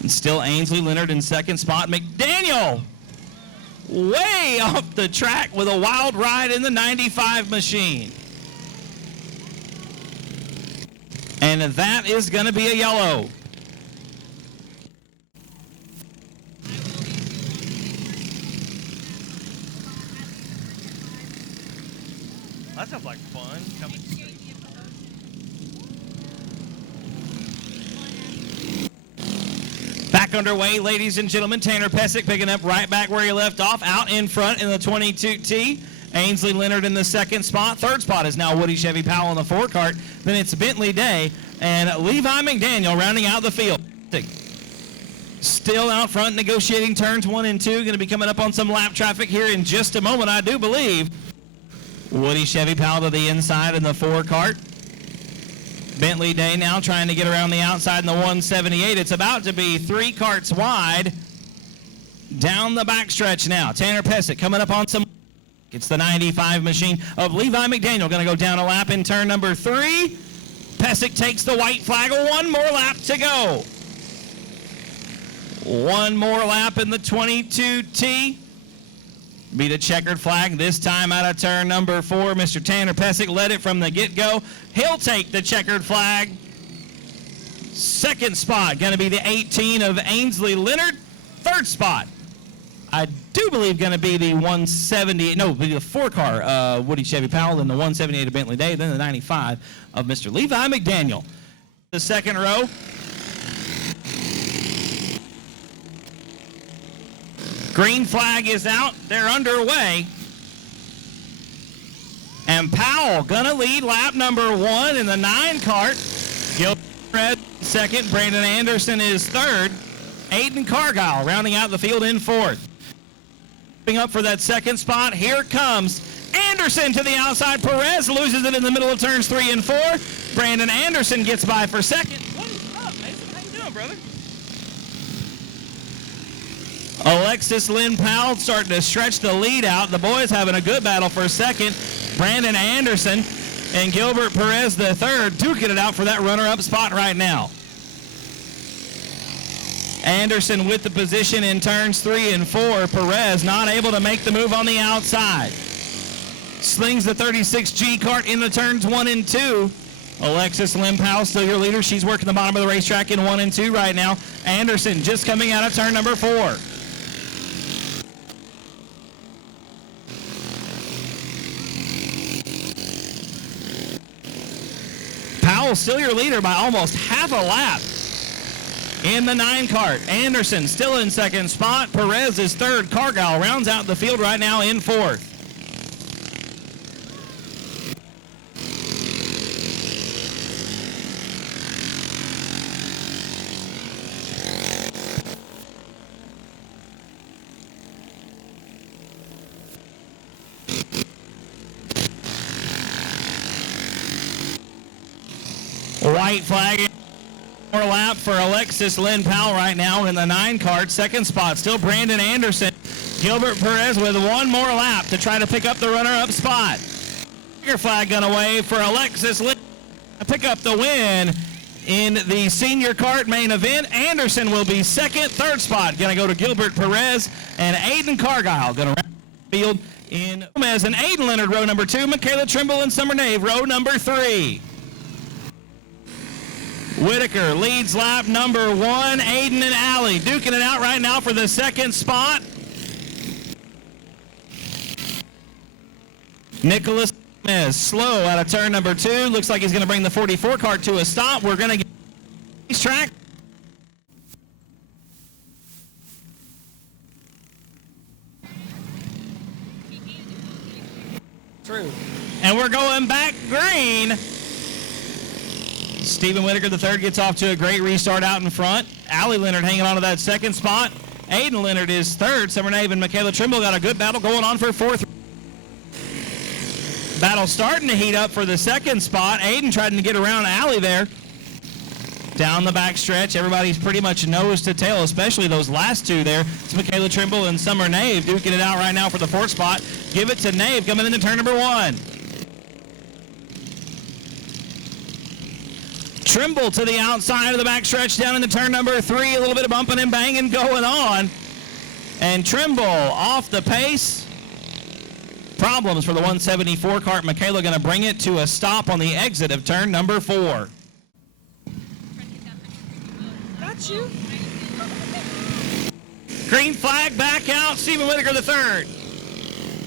And still Ainsley Leonard in second spot. McDaniel way off the track with a wild ride in the 95 machine. And that is going to be a yellow. That sounds like fun. Back underway, ladies and gentlemen. Tanner Pesic picking up right back where he left off, out in front in the 22T. Ainsley Leonard in the second spot. Third spot is now Woody Chevy Powell in the 4 cart. Then it's Bentley Day and Levi McDaniel rounding out the field. Still out front negotiating turns 1 and 2. Going to be coming up on some lap traffic here in just a moment, I do believe. Woody Chevy Powell to the inside in the 4 cart. Bentley Day now trying to get around the outside in the 178. It's about to be 3 carts wide down the backstretch now. Tanner Pesic coming up on some. It's the 95 machine of Levi McDaniel going to go down a lap in turn number 3. Pesic takes the white flag. 1 more lap to go. 1 more lap in the 22T. Be the checkered flag this time out of turn number 4. Mr. Tanner Pesic led it from the get-go. He'll take the checkered flag. Second spot going to be the 18 of Ainsley Leonard. Third spot, I do believe going to be the 170. No, be the 4 car Woody Chevy Powell, then the 178 of Bentley Day, then the 95 of Mr. Levi McDaniel. The second row. Green flag is out. They're underway. And Powell gonna lead lap number 1 in the 9 cart. Gilbert second. Brandon Anderson is third. Aiden Cargyle rounding out the field in 4th. Up for that second spot. Here comes Anderson to the outside. Perez loses it in the middle of turns 3 and 4. Brandon Anderson gets by for second. What is up, Mason? How you doing, brother? Alexis Lynn Powell starting to stretch the lead out. The boys having a good battle for second. Brandon Anderson and Gilbert Perez the third duking it out for that runner-up spot right now. Anderson with the position in turns 3 and 4. Perez not able to make the move on the outside. Slings the 36G cart in the turns 1 and 2. Alexis Lynn Powell still your leader. She's working the bottom of the racetrack in 1 and 2 right now. Anderson just coming out of turn number 4. Powell still your leader by almost half a lap in the 9 cart. Anderson still in second spot. Perez is third. Cargyle rounds out the field right now in 4th. white flag. More lap for Alexis Lynn Powell right now in the 9 cart. Second spot, still Brandon Anderson. Gilbert Perez with one more lap to try to pick up the runner-up spot. Flag gun away for Alexis Lynn to pick up the win in the senior kart main event. Anderson will be second. Third spot going to go to Gilbert Perez, and Aiden Cargile going to round the field in Gomez and Aiden Leonard, row number 2. Michaela Trimble and Summer Nave, row number 3. Whitaker leads lap number 1. Aiden and Allie duking it out right now for the second spot. Nicholas is slow out of turn number 2. Looks like he's going to bring the 44 kart to a stop. We're going to get race track. True. And we're going back green. Stephen Whitaker III gets off to a great restart out in front. Allie Leonard hanging on to that second spot. Aiden Leonard is third. Summer Nave and Michaela Trimble got a good battle going on for fourth. Battle starting to heat up for the second spot. Aiden trying to get around Allie there. Down the back stretch, everybody's pretty much nose to tail, especially those last two there. It's Michaela Trimble and Summer Nave duking it out right now for the fourth spot. Give it to Nave coming into turn number 1. Trimble to the outside of the back stretch down into turn number 3. A little bit of bumping and banging going on. And Trimble off the pace. Problems for the 174 kart. Michaela going to bring it to a stop on the exit of turn number 4. Got you. Green flag back out. Stephen Whitaker III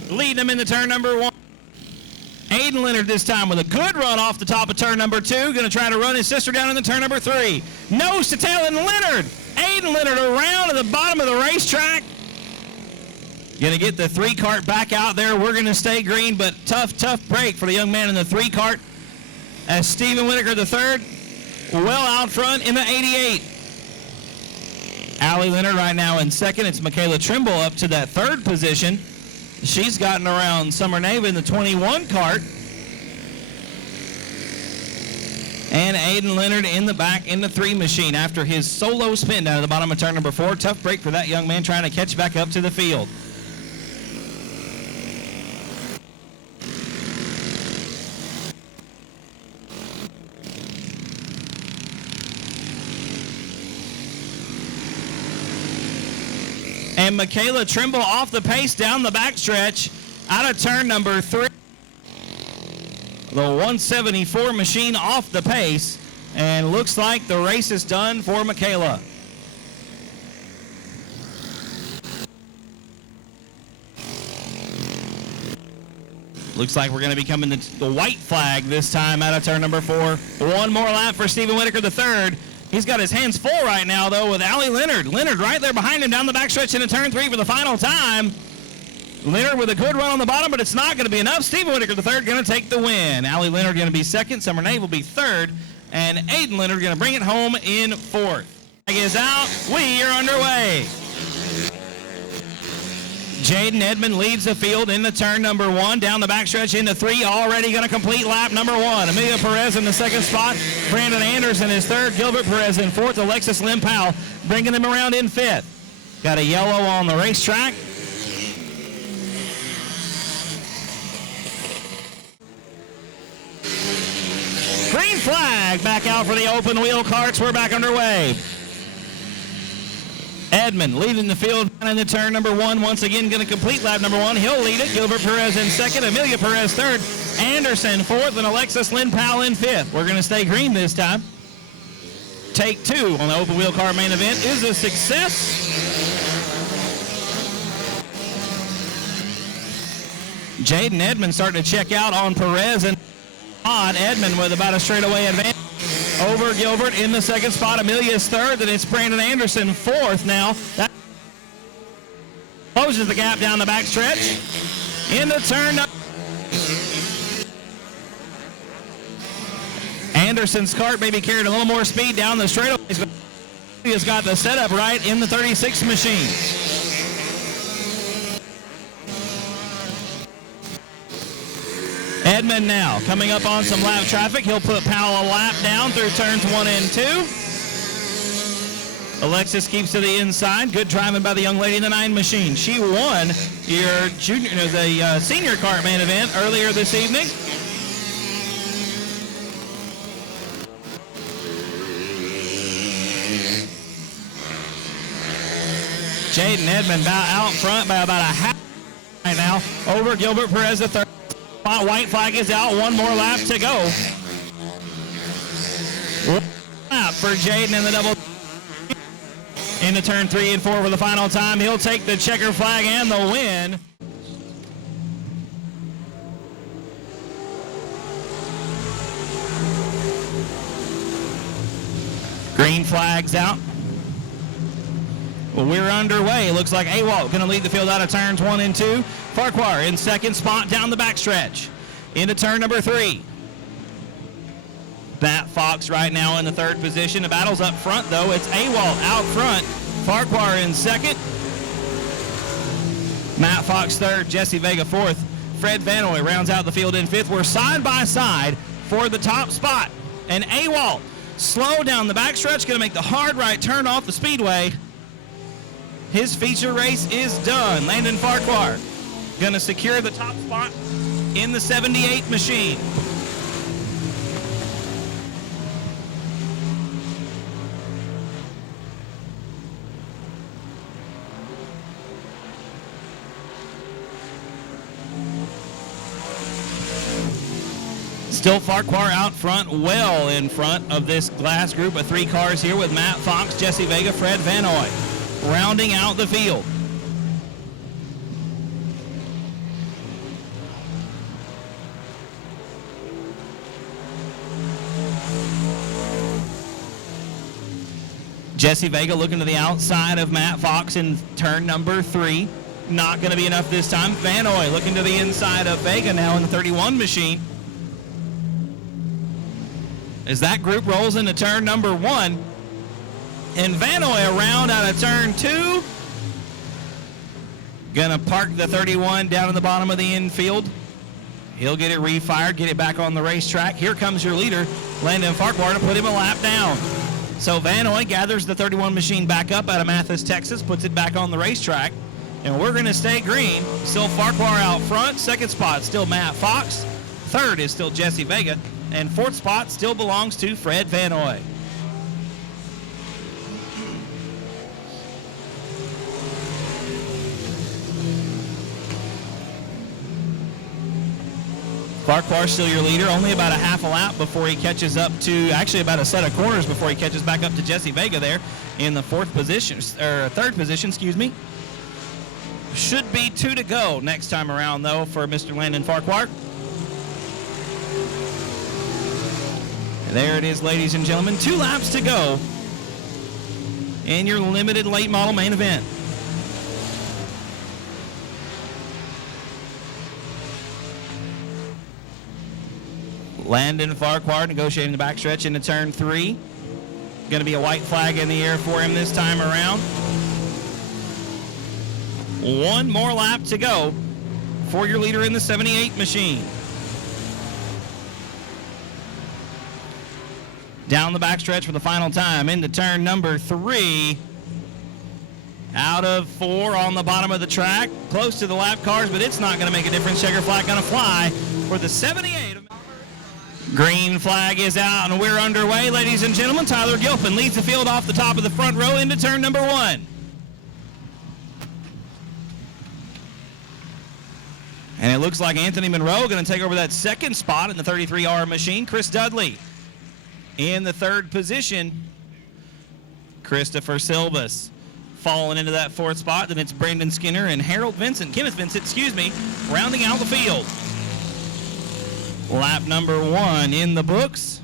leading him into turn number 1. Aiden Leonard this time with a good run off the top of turn number 2. Going to try to run his sister down into turn number 3. Nose to tail and Leonard. Aiden Leonard around to the bottom of the racetrack. Going to get the 3 kart back out there. We're going to stay green, but tough break for the young man in the 3 kart. As Stephen Whitaker III well out front in the 88. Allie Leonard right now in second. It's Michaela Trimble up to that 3rd position. She's gotten around Summer Nave in the 21 kart. And Aiden Leonard in the back in the 3 machine after his solo spin down at the bottom of turn number 4. Tough break for that young man trying to catch back up to the field. And Michaela Trimble off the pace down the backstretch out of turn number 3. The 174 machine off the pace, and looks like the race is done for Michaela. Looks like we're going to be coming to the white flag this time out of turn number 4. One more lap for Stephen Whitaker III. He's got his hands full right now, though, with Allie Leonard. Leonard right there behind him down the backstretch into turn 3 for the final time. Leonard with a good run on the bottom, but it's not going to be enough. Stephen Whitaker III going to take the win. Allie Leonard going to be second. Summer Nave will be third. And Aiden Leonard going to bring it home in 4th. Flag is out. We are underway. Jaden Edmond leads the field into turn number 1. Down the backstretch into 3. Already going to complete lap number 1. Amelia Perez in the 2nd spot. Brandon Anderson is 3rd. Gilbert Perez in 4th. Alexis Lynn Powell bringing them around in 5th. Got a yellow on the racetrack. Green flag back out for the open wheel karts. We're back underway. Edmond leading the field in the turn number 1. Once again, going to complete lap number 1. He'll lead it. Gilbert Perez in 2nd. Amelia Perez 3rd. Anderson 4th. And Alexis Lynn Powell in 5th. We're going to stay green this time. Take 2 on the open wheel car main event is a success. Jaden Edmond starting to check out on Perez and Edmond with about a straightaway advantage over Gilbert in the 2nd spot. Amelia is 3rd, and it's Brandon Anderson 4th now. That closes the gap down the backstretch. In the turn. Anderson's kart maybe carried a little more speed down the straightaways, but he has got the setup right in the 36 machine. Edmond now coming up on some lap traffic. He'll put Powell a lap down through turns 1 and 2. Alexis keeps to the inside. Good driving by the young lady in the 9 machine. She won the senior kart main event earlier this evening. Jaden Edmond out front by about a half right now over Gilbert Perez, the third spot. White flag is out. 1 more lap to go. 1 lap for Jaden in the double. Into turn 3 and 4 for the final time. He'll take the checker flag and the win. Green flag's out. Well, we're underway. Looks like Awalt going to lead the field out of turns 1 and 2. Farquhar in second spot down the backstretch. Into turn number 3. Matt Fox right now in the 3rd position. The battle's up front, though. It's Awalt out front. Farquhar in 2nd. Matt Fox 3rd. Jesse Vega 4th. Fred Vanoy rounds out the field in 5th. We're side by side for the top spot. And Awalt slow down the backstretch. Going to make the hard right turn off the Speedway. His feature race is done. Landon Farquhar going to secure the top spot in the 78 machine. Still Farquhar out front, well in front of this glass group of 3 cars here with Matt Fox, Jesse Vega, Fred Vanoy rounding out the field. Jesse Vega looking to the outside of Matt Fox in turn number 3. Not going to be enough this time. Vanoy looking to the inside of Vega now in the 31 machine. As that group rolls into turn number 1. And Vanoy around out of turn 2. Gonna park the 31 down in the bottom of the infield. He'll get it refired, get it back on the racetrack. Here comes your leader, Landon Farquhar, to put him a lap down. So Vanoy gathers the 31 machine back up out of Mathis, Texas, puts it back on the racetrack. And we're gonna stay green. Still Farquhar out front. 2nd spot, still Matt Fox. 3rd is still Jesse Vega. And 4th spot still belongs to Fred Vanoy. Farquhar still your leader, only about a half a lap before he catches up to, actually about a set of corners before he catches back up to Jesse Vega there in the 4th position, or 3rd position, excuse me. Should be 2 to go next time around, though, for Mr. Landon Farquhar. There it is, ladies and gentlemen. 2 laps to go in your limited late model main event. Landon Farquhar negotiating the backstretch into turn 3. Going to be a white flag in the air for him this time around. 1 more lap to go for your leader in the 78 machine. Down the backstretch for the final time into turn number 3. Out of 4 on the bottom of the track. Close to the lap cars, but it's not going to make a difference. Checker flag going to fly for the 78. Green flag is out, and we're underway, ladies and gentlemen. Tyler Gilpin leads the field off the top of the front row into turn number 1. And it looks like Anthony Monroe going to take over that 2nd spot in the 33R machine. Chris Dudley in the 3rd position. Christopher Silvas falling into that 4th spot. Then it's Brandon Skinner and Kenneth Vincent, rounding out the field. Lap number 1 in the books.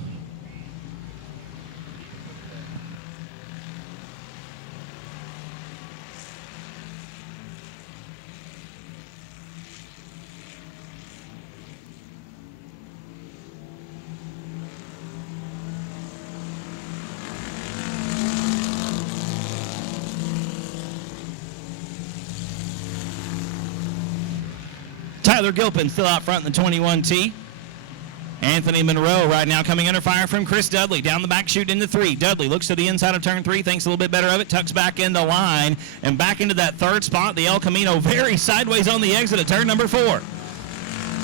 Tyler Gilpin still out front in the 21T. Anthony Monroe right now coming under fire from Chris Dudley. Down the back chute into 3. Dudley looks to the inside of turn 3, thinks a little bit better of it, tucks back into line, and back into that third spot. The El Camino very sideways on the exit at turn number 4.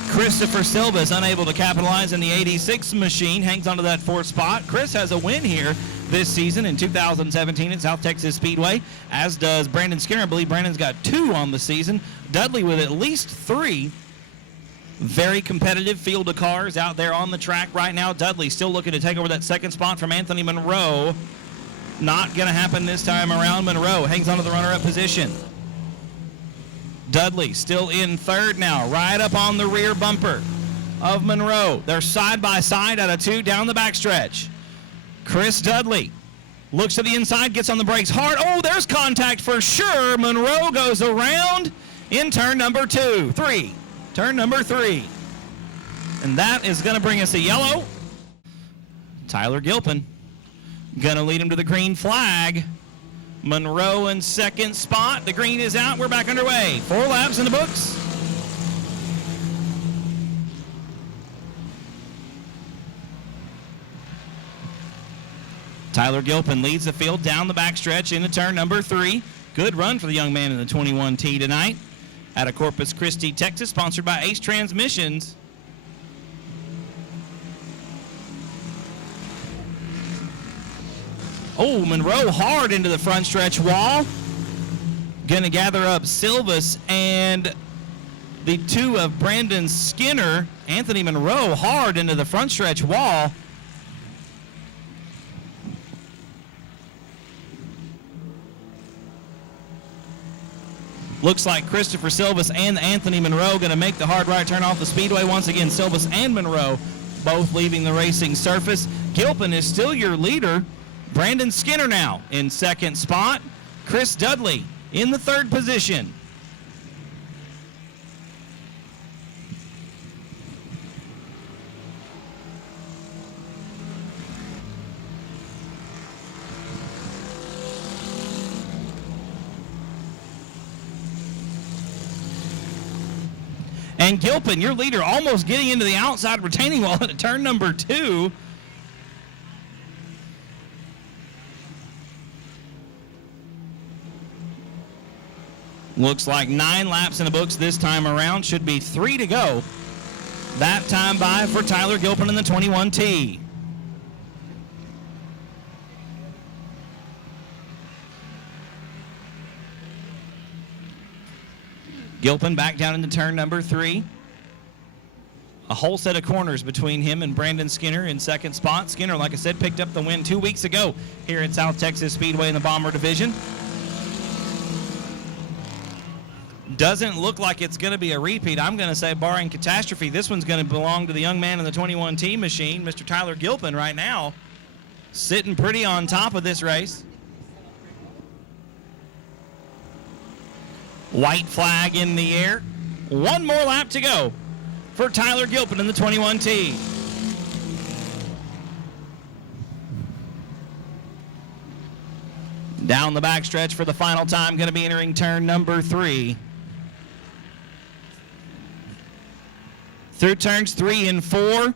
Christopher Silva is unable to capitalize in the 86 machine, hangs onto that 4th spot. Chris has a win here this season in 2017 at South Texas Speedway, as does Brandon Skinner. I believe Brandon's got 2 on the season. Dudley with at least 3. Very competitive field of cars out there on the track right now. Dudley still looking to take over that 2nd spot from Anthony Monroe. Not going to happen this time around. Monroe hangs onto the runner-up position. Dudley still in 3rd now, right up on the rear bumper of Monroe. They're side by side at a 2 down the backstretch. Chris Dudley looks to the inside, gets on the brakes hard. Oh, there's contact for sure. Monroe goes around in turn number 3. Turn number 3. And that is going to bring us a yellow. Tyler Gilpin going to lead him to the green flag. Monroe in 2nd spot. The green is out. We're back underway. 4 laps in the books. Tyler Gilpin leads the field down the backstretch into turn number 3. Good run for the young man in the 21T tonight. Out of Corpus Christi, Texas, sponsored by Ace Transmissions. Oh, Monroe hard into the front stretch wall. Gonna gather up Silvas and the 2 of Brandon Skinner. Anthony Monroe hard into the front stretch wall. Looks like Christopher Silvas and Anthony Monroe going to make the hard right turn off the speedway. Once again, Silvas and Monroe both leaving the racing surface. Gilpin is still your leader. Brandon Skinner now in 2nd spot. Chris Dudley in the 3rd position. And Gilpin, your leader, almost getting into the outside retaining wall at turn number 2. Looks like 9 laps in the books this time around. Should be 3 to go. That time by for Tyler Gilpin in the 21T. Gilpin back down into turn number 3. A whole set of corners between him and Brandon Skinner in 2nd spot. Skinner, like I said, picked up the win 2 weeks ago here at South Texas Speedway in the Bomber Division. Doesn't look like it's going to be a repeat. I'm going to say, barring catastrophe, this one's going to belong to the young man in the 21T machine, Mr. Tyler Gilpin, right now. Sitting pretty on top of this race. White flag in the air. 1 more lap to go for Tyler Gilpin in the 21T. Down the backstretch for the final time, going to be entering turn number 3. Through turns 3 and 4,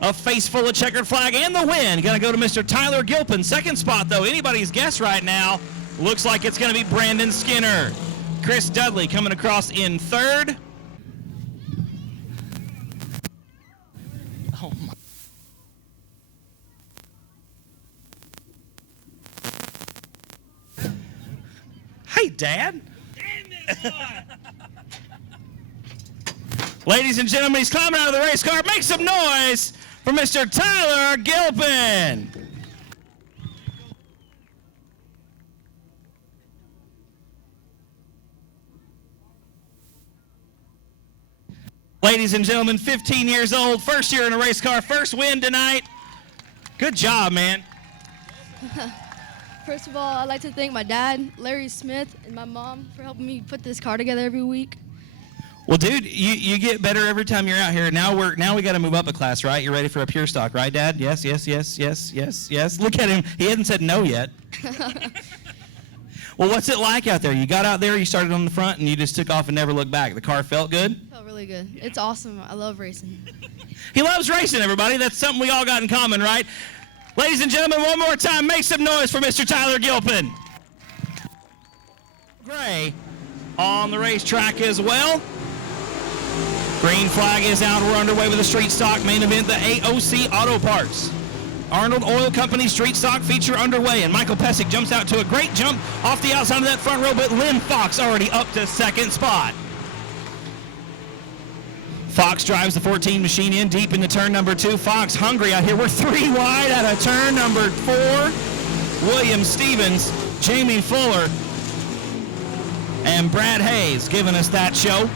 a face full of checkered flag and the win. Going to go to Mr. Tyler Gilpin. 2nd spot, though, anybody's guess right now. Looks like it's going to be Brandon Skinner. Chris Dudley coming across in 3rd. Oh my. Hey, Dad. Damn it, ladies and gentlemen, he's climbing out of the race car. Make some noise for Mr. Tyler Gilpin. Ladies and gentlemen, 15 years old, first year in a race car, first win tonight. Good job, man. First of all, I'd like to thank my dad, Larry Smith, and my mom for helping me put this car together every week. Well, dude, you get better every time you're out here. Now we got to move up a class, right? You're ready for a pure stock, right, Dad? Yes, yes, yes, yes, yes, yes. Look at him. He hasn't said no yet. Well, what's it like out there? You got out there, you started on the front, and you just took off and never looked back. The car felt good? Felt really good. It's awesome. I love racing. He loves racing, everybody. That's something we all got in common, right? Ladies and gentlemen, one more time, make some noise for Mr. Tyler Gilpin. Gray on the racetrack as well. Green flag is out. We're underway with the street stock main event, the AOC Auto Parts Arnold Oil Company street stock feature underway, and Michael Pesic jumps out to a great jump off the outside of that front row, but Lynn Fox already up to second spot. Fox drives the 14 machine in deep into turn number 2. Fox hungry out here. We're 3 wide out of turn number 4. William Stevens, Jamie Fuller, and Brad Hayes giving us that show.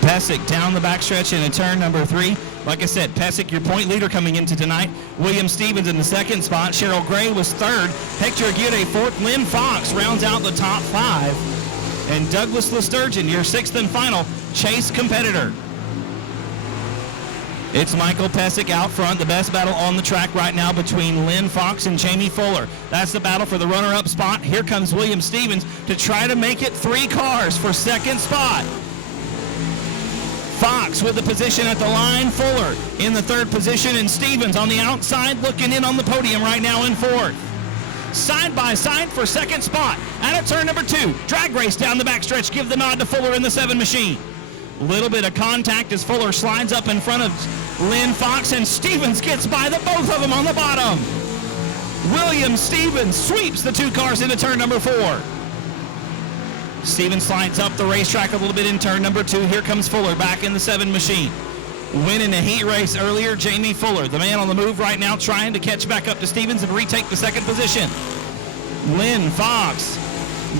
Pesic down the backstretch into turn number 3. Like I said, Pesic, your point leader coming into tonight. William Stevens in the second spot. Cheryl Gray was third. Hector Aguirre fourth. Lynn Fox rounds out the top 5. And Douglas Lesturgeon, your 6th and final chase competitor. It's Michael Pesic out front. The best battle on the track right now between Lynn Fox and Jamie Fuller. That's the battle for the runner-up spot. Here comes William Stevens to try to make it 3 cars for second spot. Fox with the position at the line. Fuller in the 3rd position, and Stevens on the outside looking in on the podium right now in 4th. Side by side for second spot. Out of turn number 2. Drag race down the backstretch. Give the nod to Fuller in the 7 machine. Little bit of contact as Fuller slides up in front of Lynn Fox, and Stevens gets by the both of them on the bottom. William Stevens sweeps the 2 cars into turn number 4. Stevens slides up the racetrack a little bit in turn number 2. Here comes Fuller back in the 7 machine. Winning a heat race earlier, Jamie Fuller, the man on the move right now, trying to catch back up to Stevens and retake the 2nd position. Lynn Fox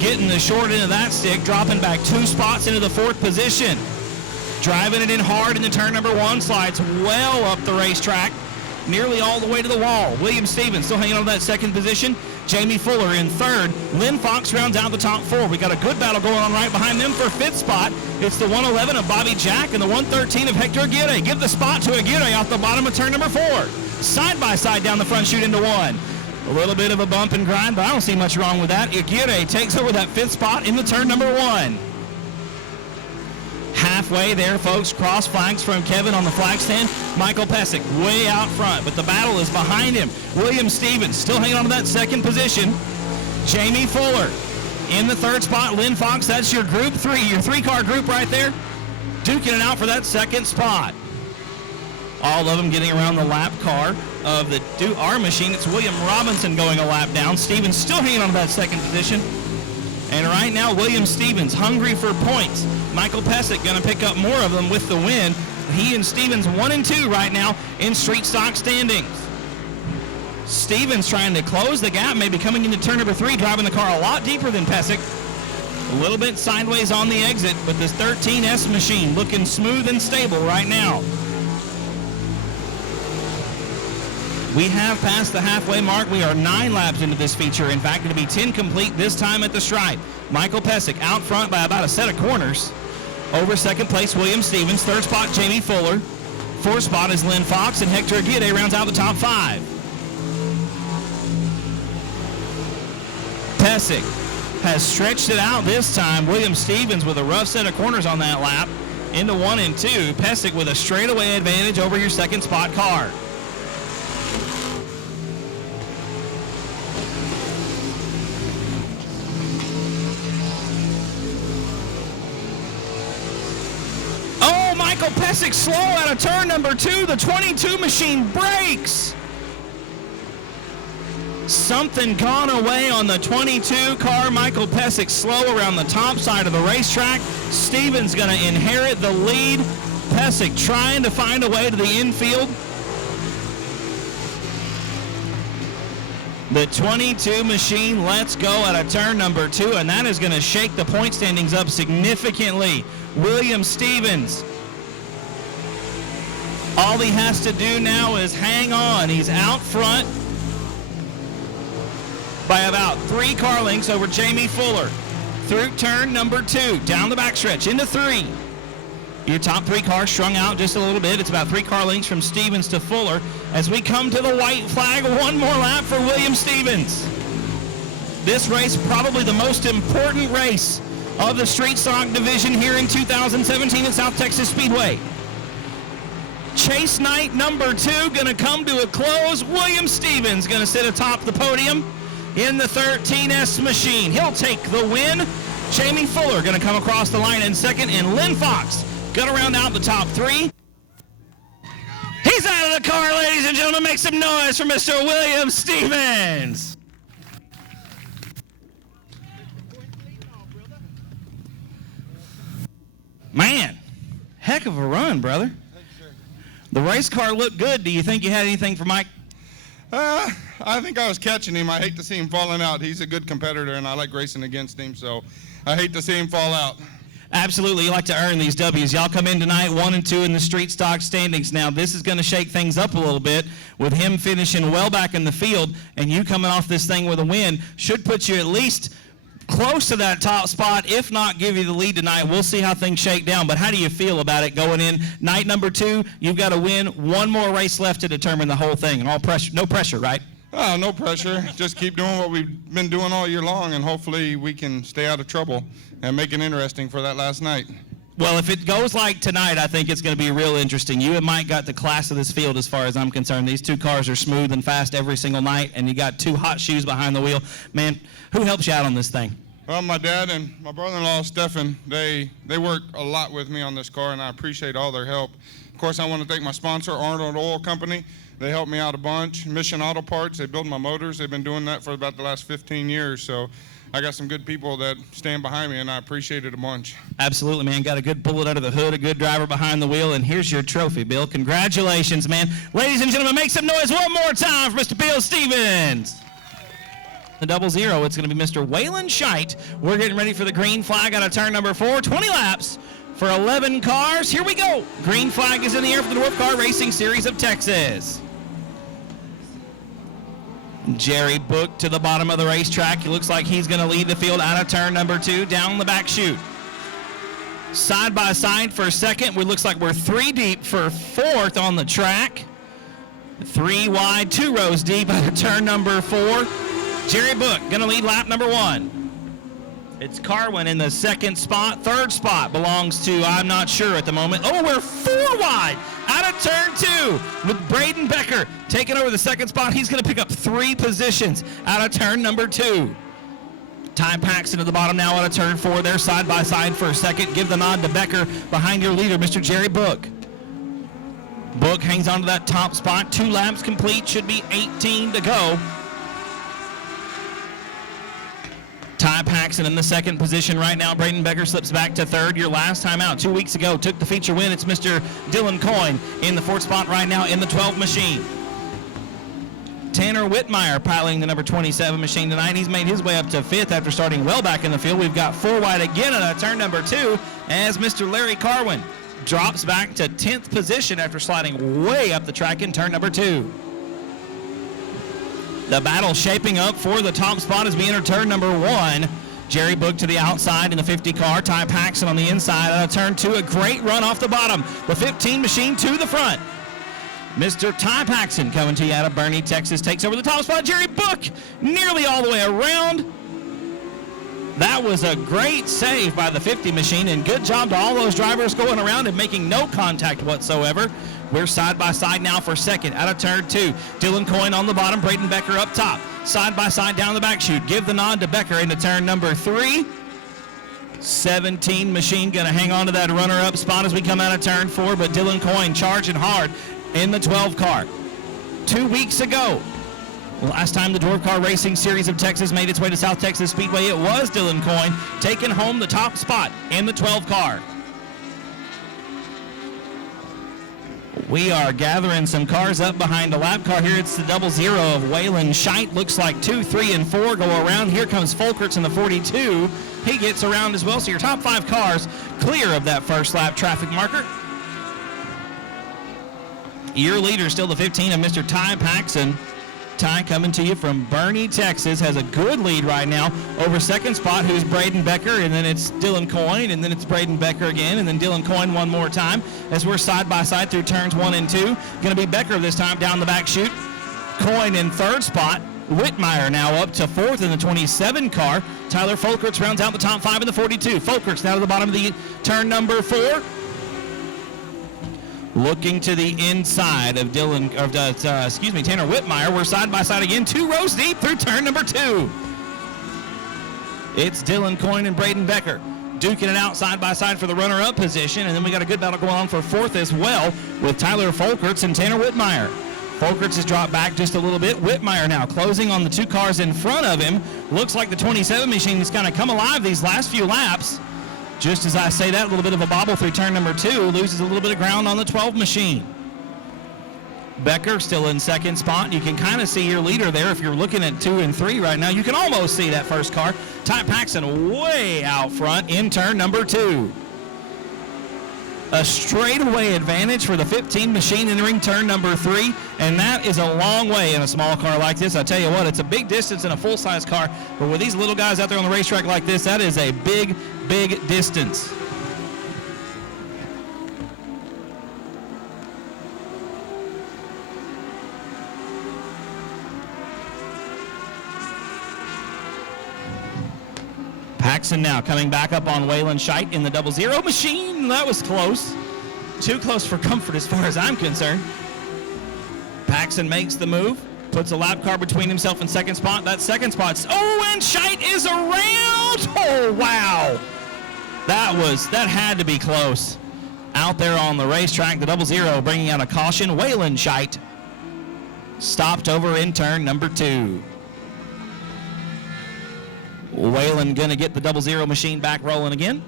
getting the short end of that stick, dropping back 2 spots into the 4th position. Driving it in hard into turn number 1, slides well up the racetrack, nearly all the way to the wall. William Stevens still hanging on to that 2nd position. Jamie Fuller in 3rd. Lynn Fox rounds out the top 4. We got a good battle going on right behind them for 5th spot. It's the 111 of Bobby Jack and the 113 of Hector Aguirre. Give the spot to Aguirre off the bottom of turn number 4. Side by side down the front chute into 1. A little bit of a bump and grind, but I don't see much wrong with that. Aguirre takes over that 5th spot in the turn number 1. Halfway there, folks, cross flags from Kevin on the flag stand. Michael Pesic way out front, but the battle is behind him. William Stevens still hanging on to that 2nd position. Jamie Fuller in the 3rd spot. Lynn Fox, that's your group 3, your 3-car group right there, duking it out for that 2nd spot. All of them getting around the lap car of the our machine. It's William Robinson going a lap down. Stevens still hanging on to that 2nd position. And right now, William Stevens hungry for points. Michael Pesic going to pick up more of them with the win. He and Stevens 1 and 2 right now in street stock standings. Stevens trying to close the gap, maybe coming into turn number 3, driving the car a lot deeper than Pesic. A little bit sideways on the exit, but this 13S machine looking smooth and stable right now. We have passed the halfway mark. We are 9 laps into this feature. In fact, it'll be 10 complete this time at the stripe. Michael Pesic out front by about a set of corners. Over 2nd place, William Stevens. 3rd spot, Jamie Fuller. 4th spot is Lynn Fox, and Hector Aguirre rounds out the top 5. Pesic has stretched it out this time. William Stevens with a rough set of corners on that lap into 1 and 2. Pesic with a straightaway advantage over your 2nd spot car. Michael Pesic slow out of turn number 2. The 22 machine breaks. Something gone away on the 22 car. Michael Pesic slow around the top side of the racetrack. Stevens going to inherit the lead. Pesic trying to find a way to the infield. The 22 machine lets go out of turn number 2, and that is going to shake the point standings up significantly. William Stevens, all he has to do now is hang on. He's out front by about 3 car lengths over Jamie Fuller through turn number 2, down the backstretch into 3. Your top 3 cars strung out just a little bit. It's about 3 car lengths from Stevens to Fuller as we come to the white flag. One more lap for William Stevens. This race, probably the most important race of the street stock division here in 2017 at South Texas Speedway. Chase night number 2 going to come to a close. William Stevens going to sit atop the podium in the 13S machine. He'll take the win. Jamie Fuller going to come across the line in second, and Lynn Fox going to round out the top 3. He's out of the car, ladies and gentlemen. Make some noise for Mr. William Stevens. Man, heck of a run, brother. The race car looked good. Do you think you had anything for Mike? I think I was catching him. I hate to see him falling out. He's a good competitor, and I like racing against him, so I hate to see him fall out. Absolutely. You like to earn these W's. Y'all come in tonight 1 and 2 in the street stock standings. Now, this is going to shake things up a little bit with him finishing well back in the field, and you coming off this thing with a win should put you at least close to that top spot, if not give you the lead tonight. We'll see how things shake down, but how do you feel about it going in night number 2? You've got to win. 1 more race left to determine the whole thing, and all pressure, no pressure, right? Oh, no pressure. Just keep doing what we've been doing all year long, and hopefully we can stay out of trouble and make it interesting for that last night. Well, if it goes like tonight, I think it's going to be real interesting. You and Mike got the class of this field as far as I'm concerned. These 2 cars are smooth and fast every single night, and you got 2 hot shoes behind the wheel. Man, who helps you out on this thing? Well, my dad and my brother-in-law, Stefan, they work a lot with me on this car, and I appreciate all their help. Of course, I want to thank my sponsor, Arnold Oil Company. They helped me out a bunch. Mission Auto Parts, they build my motors. They've been doing that for about the last 15 years, so I got some good people that stand behind me, and I appreciate it a bunch. Absolutely, man. Got a good bullet under the hood, a good driver behind the wheel, and here's your trophy, Bill. Congratulations, man. Ladies and gentlemen, make some noise one more time for Mr. Bill Stevens. The 00, it's going to be Mr. Waylon Scheidt. We're getting ready for the green flag out of turn number 4. 20 laps for 11 cars. Here we go. Green flag is in the air for the Dwarf Car Racing Series of Texas. Jerry Book to the bottom of the racetrack. He looks like he's going to lead the field out of turn number 2, down the back chute. Side by side for second. It looks like we're 3 deep for 4th on the track. 3 wide, 2 rows deep out of turn number 4. Jerry Book going to lead lap number 1. It's Carwin in the 2nd spot. 3rd spot belongs to, I'm not sure at the moment. Oh, we're 4 wide out of turn 2 with Braden Becker taking over the 2nd spot. He's going to pick up 3 positions out of turn number 2. Ty Paxton at the bottom now out of turn 4. They're side by side for a second. Give the nod to Becker behind your leader, Mr. Jerry Book. Book hangs on to that top spot. 2 laps complete. Should be 18 to go. Ty Paxton in the 2nd position right now. Braden Becker slips back to 3rd. Your last time out 2 weeks ago took the feature win. It's Mr. Dylan Coyne in the 4th spot right now in the 12 machine. Tanner Whitmire piloting the number 27 machine tonight. He's made his way up to 5th after starting well back in the field. We've got 4 wide again at turn number 2 as Mr. Larry Carwin drops back to 10th position after sliding way up the track in turn number 2. The battle shaping up for the top spot as we enter turn number 1. Jerry Book to the outside in the 50 car. Ty Paxton on the inside out of turn 2. A great run off the bottom. The 15 machine to the front. Mr. Ty Paxton coming to you out of Bernie, Texas, takes over the top spot. Jerry Book nearly all the way around. That was a great save by the 50 machine, and good job to all those drivers going around and making no contact whatsoever. We're side by side now for 2nd out of turn 2. Dylan Coyne on the bottom, Braden Becker up top. Side by side down the back chute. Give the nod to Becker into turn number 3. 17 machine going to hang on to that runner-up spot as we come out of turn 4, but Dylan Coyne charging hard in the 12 car. 2 weeks ago, the last time the Dwarf Car Racing Series of Texas made its way to South Texas Speedway, it was Dylan Coyne taking home the top spot in the 12 car. We are gathering some cars up behind a lap car here. It's the 00 of Waylon Scheidt. Looks like 2, 3, and 4 go around. Here comes Folkerts in the 42. He gets around as well. So your top 5 cars clear of that first lap traffic marker. Your leader still the 15 of Mr. Ty Paxton. Ty coming to you from Bernie, Texas, has a good lead right now over second spot, who's Braden Becker, and then it's Dylan Coyne, and then it's Braden Becker again, and then Dylan Coyne one more time as we're side by side through turns 1 and 2. Going to be Becker this time down the back chute. Coyne in third spot. Whitmire now up to fourth in the 27 car. Tyler Folkerts rounds out the top 5 in the 42. Folkerts now to the bottom of the turn number 4. Looking to the inside of Tanner Whitmire. We're side by side again, 2 rows deep through turn number 2. It's Dylan Coyne and Braden Becker duking it out side by side for the runner-up position, and then we got a good battle going on for fourth as well with Tyler Folkerts and Tanner Whitmire. Folkerts has dropped back just a little bit. Whitmire now closing on the 2 cars in front of him. Looks like the 27 machine is going to come alive these last few laps. Just as I say that, a little bit of a bobble through turn number 2, loses a little bit of ground on the 12 machine. Becker still in second spot. You can kind of see your leader there if you're looking at 2 and 3 right now. You can almost see that first car. Ty Paxton way out front in turn number 2. A straightaway advantage for the 15 machine entering turn number 3, and that is a long way in a small car like this. I tell you what, it's a big distance in a full-size car, but with these little guys out there on the racetrack like this, that is a big, big distance. Paxton now coming back up on Waylon Scheidt in the 00 machine. That was close. Too close for comfort as far as I'm concerned. Paxton makes the move, puts a lap car between himself and second spot. That second spot's, and Scheidt is around. Oh, wow. That had to be close. Out there on the racetrack, the 00 bringing out a caution. Waylon Scheidt stopped over in turn number 2. Waylon going to get the 00 machine back rolling again.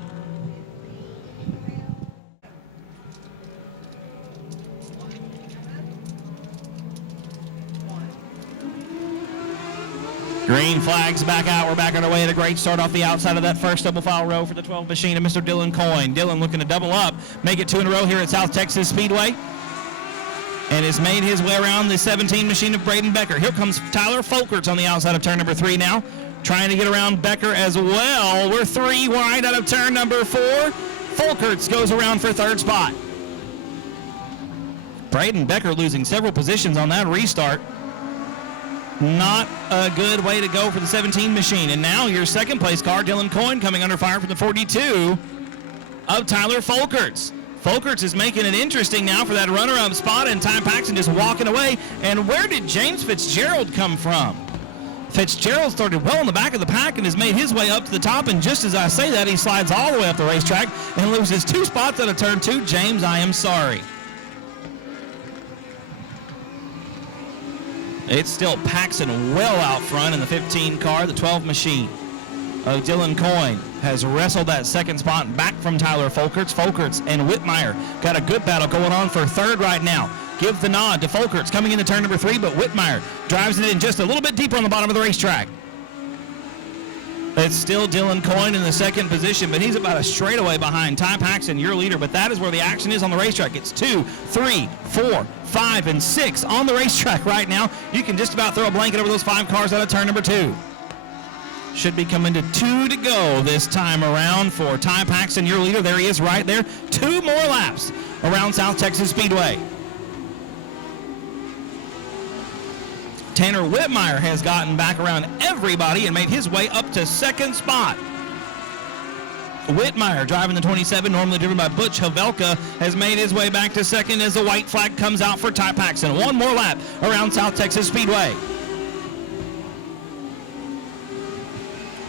Green flags back out. We're back on our way at a great start off the outside of that first double file row for the 12 machine of Mr. Dylan Coyne. Dylan looking to double up, make it 2 in a row here at South Texas Speedway, and has made his way around the 17 machine of Braden Becker. Here comes Tyler Folkerts on the outside of turn number 3 now, trying to get around Becker as well. We're 3 wide out of turn number 4. Folkerts goes around for third spot. Braden Becker losing several positions on that restart. Not a good way to go for the 17 machine. And now your second place car, Dylan Coyne, coming under fire from the 42 of Tyler Folkerts. Folkerts is making it interesting now for that runner-up spot, and Ty Paxton just walking away. And where did James Fitzgerald come from? Fitzgerald started well in the back of the pack and has made his way up to the top, and just as I say that, he slides all the way up the racetrack and loses 2 spots out of turn 2. James, I am sorry. It's still Paxton well out front in the 15 car. The 12 machine of Dylan Coyne has wrestled that second spot back from Tyler Folkerts. Folkerts and Whitmire got a good battle going on for third right now. Give the nod to Folkerts coming into turn number 3, but Whitmire drives it in just a little bit deeper on the bottom of the racetrack. It's still Dylan Coyne in the second position, but he's about a straightaway behind Ty Paxton, your leader, but that is where the action is on the racetrack. It's 2, 3, 4, 5, and 6 on the racetrack right now. You can just about throw a blanket over those 5 cars out of turn number 2. Should be coming to 2 to go this time around for Ty Paxton, your leader. There he is right there. 2 more laps around South Texas Speedway. Tanner Whitmire has gotten back around everybody and made his way up to second spot. Whitmire, driving the 27, normally driven by Butch Havelka, has made his way back to second as the white flag comes out for Ty Paxton. 1 more lap around South Texas Speedway.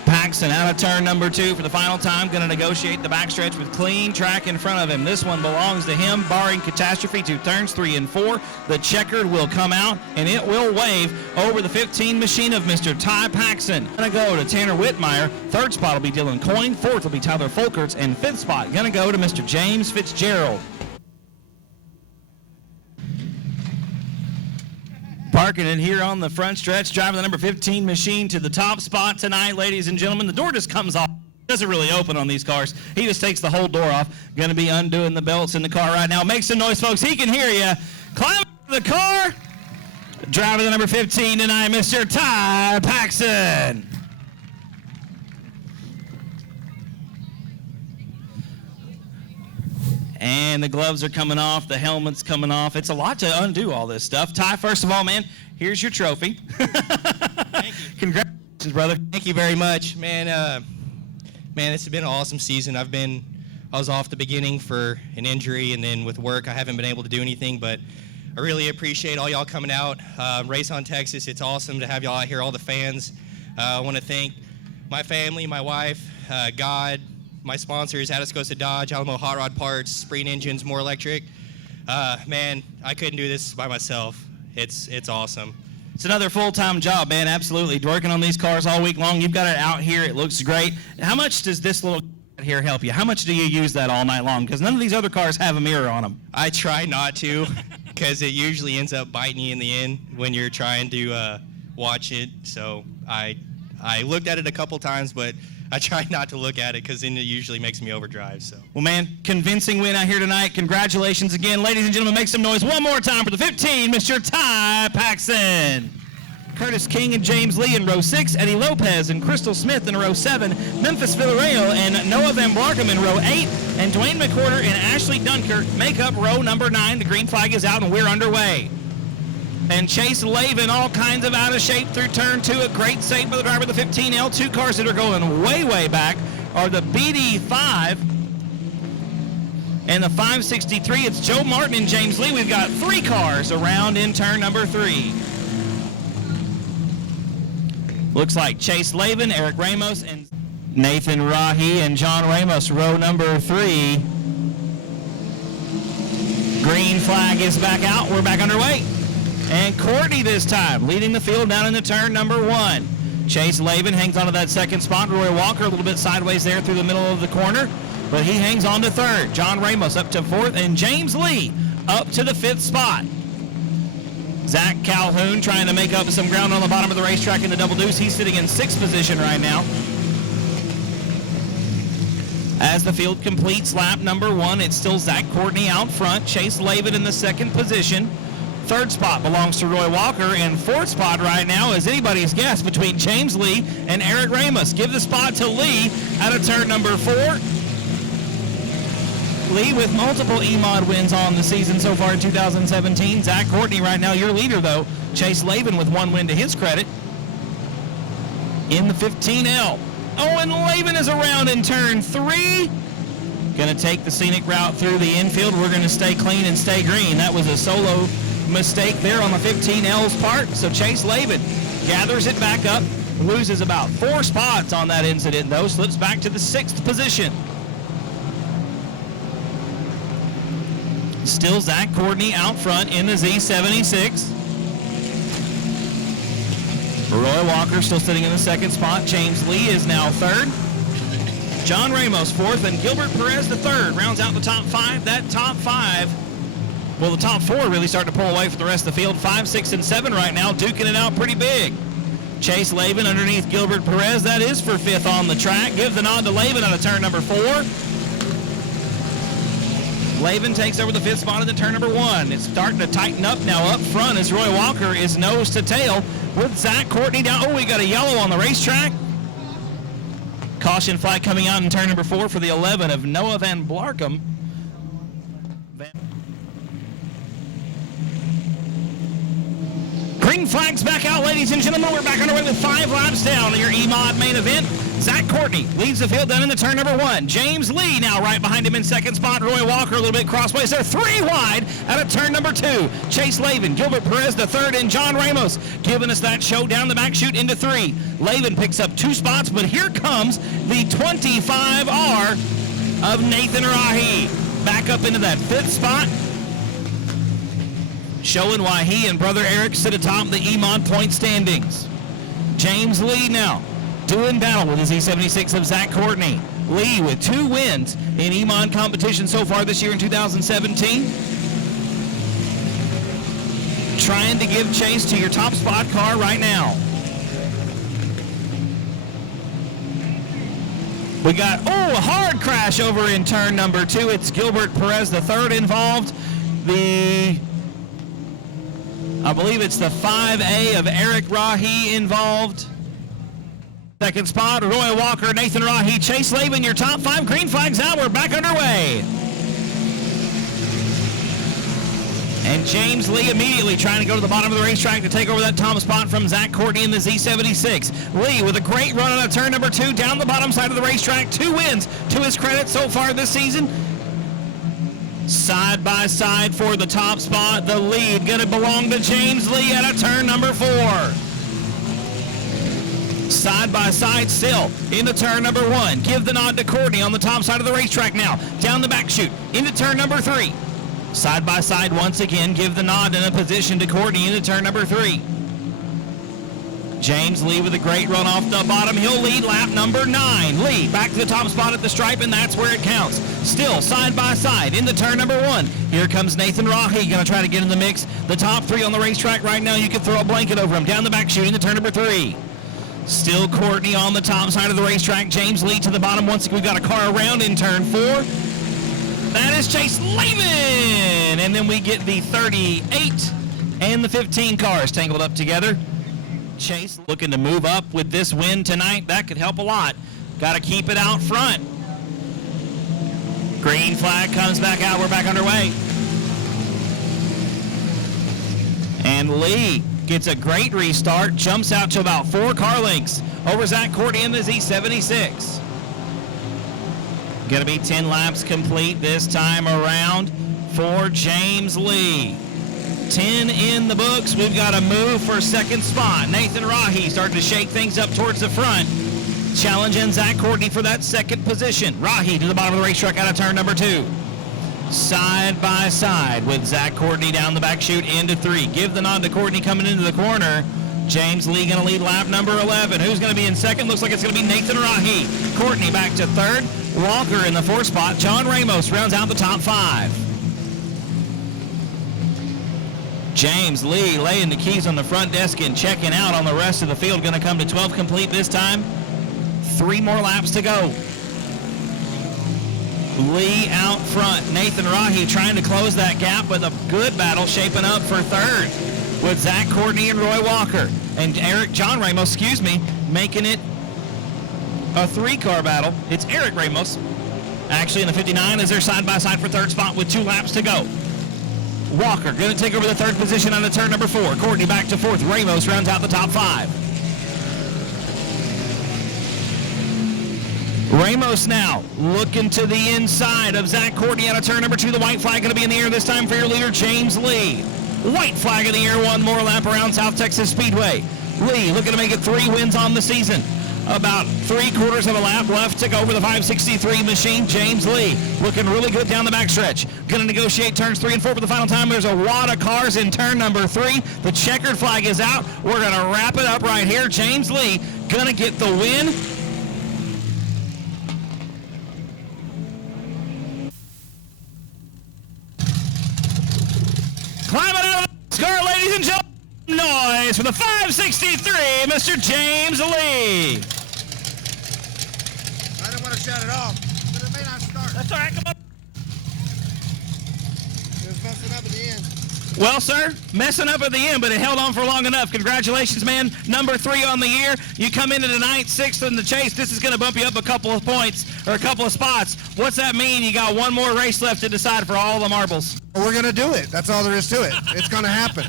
Paxton out of turn number 2 for the final time, going to negotiate the backstretch with clean track in front of him. This one belongs to him, barring catastrophe to turns 3 and 4. The checkered will come out, and it will wave over the 15 machine of Mr. Ty Paxton. Going to go to Tanner Whitmire. Third spot will be Dylan Coyne. Fourth will be Tyler Folkerts. And fifth spot going to go to Mr. James Fitzgerald. Parking it here on the front stretch, driving the number 15 machine to the top spot tonight, ladies and gentlemen. The door just comes off. It doesn't really open on these cars. He just takes the whole door off. Going to be undoing the belts in the car right now. Make some noise, folks. He can hear you. Climb into the car. Driver the number 15 tonight, Mr. Ty Paxson. And the gloves are coming off, the helmet's coming off. It's a lot to undo all this stuff. Ty, first of all, man, here's your trophy. Thank you. Congratulations, brother. Thank you very much, man. Man, it's been an awesome season. I was off the beginning for an injury, and then with work, I haven't been able to do anything, but I really appreciate all y'all coming out. Race on Texas, it's awesome to have y'all out here, all the fans. I want to thank my family, my wife, God, my sponsors, Atascosa Dodge, Alamo Hot Rod Parts, Spreen Engines, More Electric. Man, I couldn't do this by myself. It's awesome. It's another full-time job, man, absolutely. Working on these cars all week long. You've got it out here. It looks great. How much does this little here help you? How much do you use that all night long? Because none of these other cars have a mirror on them. I try not to, because it usually ends up biting you in the end when you're trying to watch it. So I looked at it a couple times, but I try not to look at it because then it usually makes me overdrive. So. Well, man, convincing win out here tonight. Congratulations again. Ladies and gentlemen, make some noise one more time for the 15, Mr. Ty Paxson. Curtis King and James Lee in row 6, Eddie Lopez and Crystal Smith in row 7, Memphis Villarreal and Noah Van Blarkham in row 8, and Dwayne McWhorter and Ashley Dunkert make up row number 9. The green flag is out and we're underway. And Chase Lavin, all kinds of out of shape through turn 2. A great save by the driver of the 15L. 2 cars that are going way, way back are the BD5 and the 563. It's Joe Martin and James Lee. We've got 3 cars around in turn number 3. Looks like Chase Lavin, Eric Ramos, and Nathan Rahi and John Ramos, row number 3. Green flag is back out. We're back underway. And Courtney this time, leading the field down into turn number 1. Chase Lavin hangs onto that second spot. Roy Walker a little bit sideways there through the middle of the corner, but he hangs on to 3rd. John Ramos up to 4th, and James Lee up to the 5th spot. Zach Calhoun trying to make up some ground on the bottom of the racetrack in the double deuce. He's sitting in 6th position right now. As the field completes lap number 1, it's still Zach Courtney out front. Chase Lavin in the 2nd position. 3rd spot belongs to Roy Walker, and 4th spot right now is anybody's guess between James Lee and Eric Ramos. Give the spot to Lee out of turn number 4. Lee with multiple Emod wins on the season so far in 2017. Zach Courtney right now your leader, though. Chase Lavin with 1 win to his credit in the 15L. Oh, and Lavin is around in turn 3. Going to take the scenic route through the infield. We're going to stay clean and stay green. That was a solo mistake there on the 15L's part. So Chase Lavin gathers it back up, loses about 4 spots on that incident, though, slips back to the 6th position. Still Zach Courtney out front in the Z76. Roy Walker still sitting in the 2nd spot. James Lee is now 3rd. John Ramos 4th, and Gilbert Perez the 3rd. Rounds out the top 5. That top 5, well, the top 4 really starting to pull away from the rest of the field. 5, 6, and 7 right now, duking it out pretty big. Chase Lavin underneath Gilbert Perez. That is for 5th on the track. Give the nod to Lavin out of turn number 4. Lavin takes over the 5th spot in the turn number 1. It's starting to tighten up now up front as Roy Walker is nose to tail with Zach Courtney down. Oh, we got a yellow on the racetrack. Caution flag coming out in turn number 4 for the 11 of Noah Van Blarkham. Green flag's back out, ladies and gentlemen. We're back underway with 5 laps down in your Emod main event. Zach Courtney leads the field down in the turn number 1. James Lee now right behind him in 2nd spot. Roy Walker a little bit crossways. They're 3 wide out of turn number 2. Chase Lavin, Gilbert Perez the 3rd, and John Ramos giving us that show down the back chute into 3. Lavin picks up 2 spots, but here comes the 25R of Nathan Rahi. Back up into that 5th spot, showing why he and brother Eric sit atop the Emod point standings. James Lee now doing battle with his E76 of Zach Courtney. Lee with 2 wins in Emod competition so far this year in 2017. Trying to give chase to your top spot car right now. We got, a hard crash over in turn number 2. It's Gilbert Perez the 3rd involved. I believe it's the 5A of Eric Rahi involved. Second spot, Roy Walker, Nathan Rahi, Chase Laban, your top 5. Green flags out. We're back underway. And James Lee immediately trying to go to the bottom of the racetrack to take over that top spot from Zach Courtney in the Z76. Lee with a great run on a turn number 2 down the bottom side of the racetrack. 2 wins to his credit so far this season. Side by side for the top spot. The lead going to belong to James Lee at a turn number 4. Side by side still into turn number 1. Give the nod to Courtney on the top side of the racetrack now. Down the back chute into turn number 3. Side by side once again. Give the nod in a position to Courtney into turn number 3. James Lee with a great run off the bottom. He'll lead lap number 9. Lee back to the top spot at the stripe, and that's where it counts. Still side by side into turn number 1. Here comes Nathan Rahi, going to try to get in the mix. The top 3 on the racetrack right now. You can throw a blanket over him. Down the back chute into turn number 3. Still Courtney on the top side of the racetrack. James Lee to the bottom. Once we've got a car around in turn 4. That is Chase Laban. And then we get the 38 and the 15 cars tangled up together. Chase looking to move up with this win tonight. That could help a lot. Got to keep it out front. Green flag comes back out. We're back underway. And Lee gets a great restart. Jumps out to about 4 car lengths over Zach Courtney in the Z76. Going to be 10 laps complete this time around for James Lee. 10 in the books. We've got a move for second spot. Nathan Rahi starting to shake things up towards the front. Challenging Zach Courtney for that second position. Rahi to the bottom of the racetrack out of turn number 2. Side by side with Zach Courtney down the back chute into 3. Give the nod to Courtney coming into the corner. James Lee going to lead lap number 11. Who's going to be in second? Looks like it's going to be Nathan Rahi. Courtney back to 3rd. Walker in the 4th spot. John Ramos rounds out the top 5. James Lee laying the keys on the front desk and checking out on the rest of the field. Going to come to 12 complete this time. 3 more laps to go. Lee out front. Nathan Rahi trying to close that gap with a good battle shaping up for 3rd with Zach Courtney and Roy Walker. And John Ramos, making it a 3-car battle. It's Eric Ramos actually in the 59 as they're side by side for 3rd spot with 2 laps to go. Walker going to take over the 3rd position on the turn number 4. Courtney back to 4th. Ramos rounds out the top 5. Ramos now looking to the inside of Zach Courtney out of turn number 2. The white flag going to be in the air this time for your leader, James Lee. White flag in the air, 1 more lap around South Texas Speedway. Lee looking to make it 3 wins on the season. About 3/4 of a lap left to go over the 563 machine. James Lee looking really good down the backstretch. Going to negotiate turns 3 and 4 for the final time. There's a wad of cars in turn number 3. The checkered flag is out. We're going to wrap it up right here. James Lee going to get the win. Climbing out of the car, ladies and gentlemen. Noise for the 563, Mr. James Lee. I didn't want to shut it off, but it may not start. That's all right, come on. It was messing up at the end. Well, sir, messing up at the end, but it held on for long enough. Congratulations, man. Number 3 on the year. You come into tonight, 6th in the chase. This is going to bump you up a couple of points or a couple of spots. What's that mean? You got 1 more race left to decide for all the marbles. We're going to do it. That's all there is to it. It's going to happen.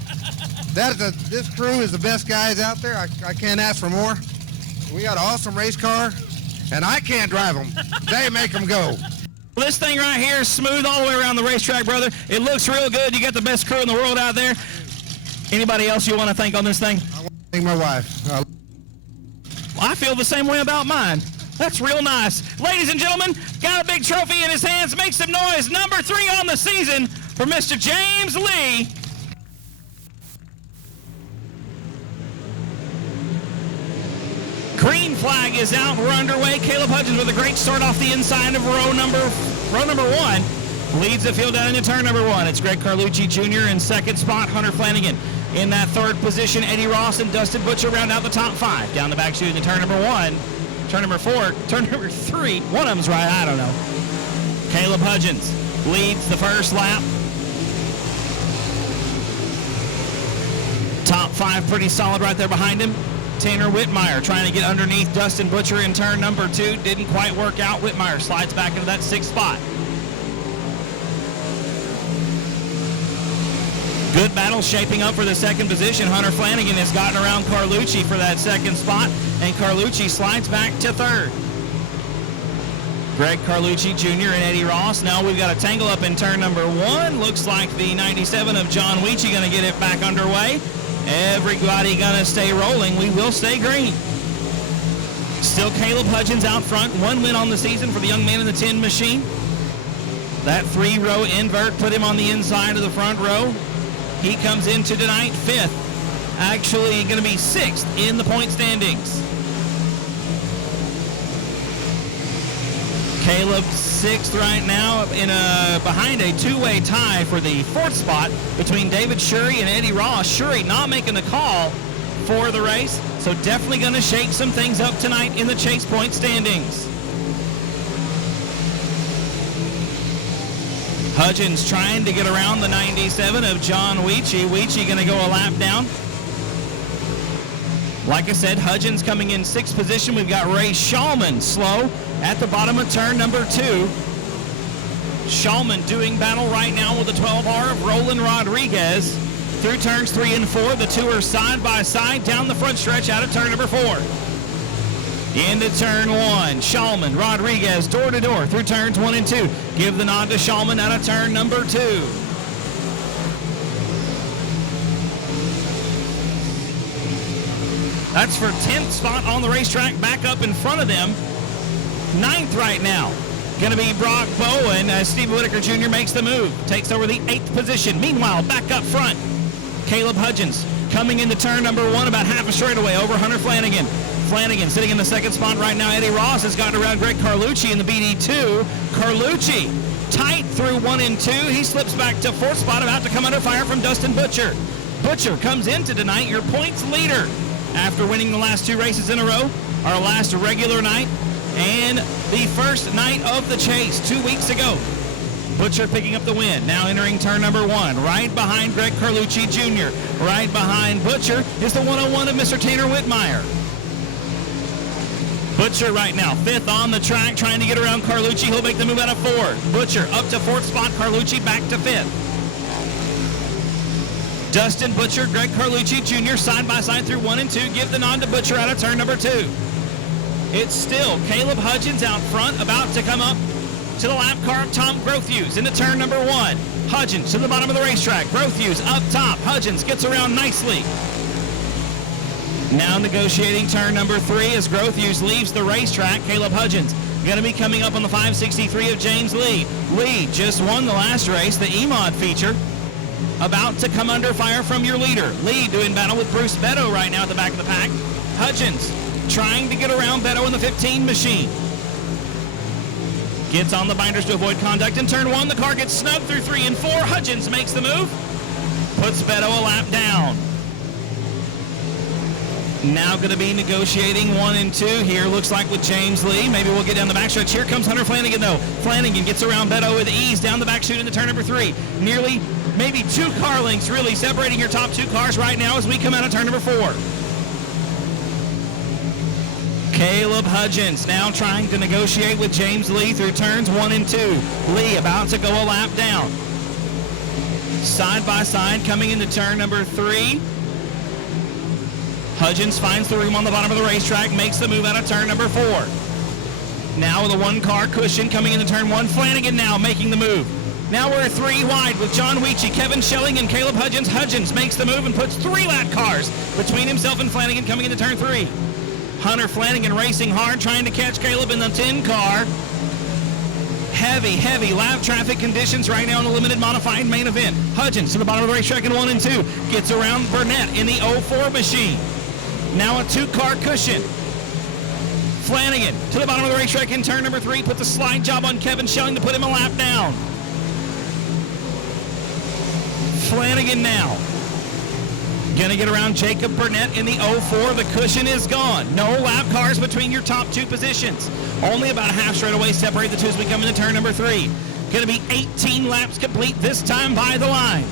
This crew is the best guys out there. I can't ask for more. We got an awesome race car, and I can't drive them. They make them go. This thing right here is smooth all the way around the racetrack, brother. It looks real good. You got the best crew in the world out there. Anybody else you want to thank on this thing? I want to thank my wife. I feel the same way about mine. That's real nice. Ladies and gentlemen, got a big trophy in his hands. Make some noise. Number 3 on the season for Mr. James Lee. Green flag is out. We're underway. Caleb Hudgens with a great start off the inside of row number 1. Leads the field down into turn number 1. It's Greg Carlucci Jr. in 2nd spot. Hunter Flanagan in that 3rd position. Eddie Ross and Dustin Butcher round out the top 5. Down the back chute into turn number 1. Turn number 4. Turn number 3. One of them's right. I don't know. Caleb Hudgens leads the first lap. Top 5 pretty solid right there behind him. Tanner Whitmire trying to get underneath Dustin Butcher in turn number 2. Didn't quite work out. Whitmire slides back into that 6th spot. Good battle shaping up for the 2nd position. Hunter Flanagan has gotten around Carlucci for that 2nd spot, and Carlucci slides back to 3rd. Greg Carlucci Jr. and Eddie Ross. Now we've got a tangle up in turn number 1. Looks like the 97 of John Weechie going to get it back underway. Everybody going to stay rolling. We will stay green. Still Caleb Hudgens out front. 1 win on the season for the young man in the 10 machine. That 3-row invert put him on the inside of the front row. He comes into tonight 5th. Actually going to be 6th in the point standings. Caleb 6th right now behind a 2-way tie for the 4th spot between David Shurry and Eddie Ross. Shurry not making the call for the race, so definitely going to shake some things up tonight in the chase point standings. Hudgens trying to get around the 97 of John Weechie. Weechie going to go a lap down. Like I said, Hudgens coming in 6th position. We've got Ray Shulman slow at the bottom of turn number 2. Shulman doing battle right now with the 12R of Roland Rodriguez through turns 3 and 4. The two are side by side down the front stretch out of turn number 4. Into turn 1, Shulman, Rodriguez, door to door through turns 1 and 2. Give the nod to Shulman out of turn number 2. That's for 10th spot on the racetrack, back up in front of them. 9th right now. Going to be Brock Bowen as Steve Whitaker Jr. makes the move. Takes over the 8th position. Meanwhile, back up front, Caleb Hudgens coming into turn number 1 about half a straightaway over Hunter Flanagan. Flanagan sitting in the 2nd spot right now. Eddie Ross has gotten around Greg Carlucci in the BD2. Carlucci tight through 1 and 2. He slips back to 4th spot, about to come under fire from Dustin Butcher. Butcher comes into tonight your points leader after winning the last 2 races in a row. Our last regular night and the first night of the chase 2 weeks ago. Butcher picking up the win. Now entering turn number 1. Right behind Greg Carlucci Jr. Right behind Butcher is the 101 of Mr. Tanner Whitmire. Butcher right now 5th on the track trying to get around Carlucci. He'll make the move out of 4th. Butcher up to 4th spot. Carlucci back to 5th. Dustin Butcher, Greg Carlucci Jr. side by side through 1 and 2. Give the nod to Butcher out of turn number 2. It's still Caleb Hudgens out front, about to come up to the lap car of Tom Grothuse into turn number 1. Hudgens to the bottom of the racetrack. Grothuse up top. Hudgens gets around nicely. Now negotiating turn number 3 as Grothuse leaves the racetrack. Caleb Hudgens going to be coming up on the 563 of James Lee. Lee just won the last race, the Emod Feature. About to come under fire from your leader. Lee doing battle with Bruce Beto right now at the back of the pack. Hudgens trying to get around Beto in the 15 machine. Gets on the binders to avoid contact in turn 1. The car gets snugged through 3 and 4. Hudgens makes the move. Puts Beto a lap down. Now going to be negotiating 1 and 2 here. Looks like with James Lee. Maybe we'll get down the backstretch. Here comes Hunter Flanagan though. Flanagan gets around Beto with ease down the back chute into turn number 3. Nearly maybe 2 car lengths really separating your top 2 cars right now as we come out of turn number 4. Caleb Hudgens now trying to negotiate with James Lee through turns 1 and 2. Lee about to go a lap down. Side by side coming into turn number 3. Hudgens finds the room on the bottom of the racetrack, makes the move out of turn number 4. Now with a 1-car cushion coming into turn 1. Flanagan now making the move. Now we're 3 wide with John Weechie, Kevin Schelling, and Caleb Hudgens. Hudgens makes the move and puts 3 lap cars between himself and Flanagan coming into turn 3. Hunter Flanagan racing hard, trying to catch Caleb in the 10 car. Heavy lap traffic conditions right now in the limited modified main event. Hudgens to the bottom of the racetrack in 1 and 2. Gets around Burnett in the 04 machine. Now a 2-car cushion. Flanagan to the bottom of the racetrack in turn number 3. Puts a slide job on Kevin Schelling to put him a lap down. Flanagan now going to get around Jacob Burnett in the 04. The cushion is gone. No lap cars between your top 2 positions. Only about a half straightaway separate the 2 as we come into turn number 3. Going to be 18 laps complete this time by the line.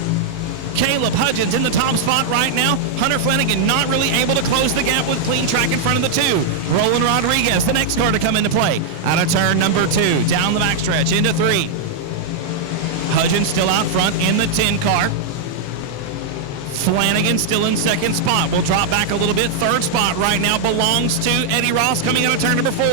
Caleb Hudgens in the top spot right now. Hunter Flanagan not really able to close the gap with clean track in front of the 2. Roland Rodriguez, the next car to come into play. Out of turn number 2, down the backstretch into 3. Hudgens still out front in the 10 car. Flanagan still in second spot. We'll drop back a little bit. Third spot right now belongs to Eddie Ross coming out of turn number 4.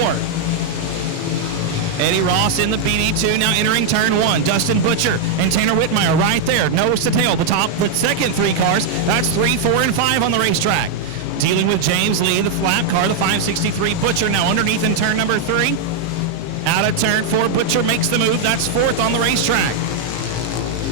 Eddie Ross in the BD2 now entering turn 1. Dustin Butcher and Tanner Whitmire right there. Nose to tail. The second 3 cars. That's 3, 4, and 5 on the racetrack. Dealing with James Lee, the flat car, the 563 Butcher now underneath in turn number 3. Out of turn 4, Butcher makes the move. That's 4th on the racetrack.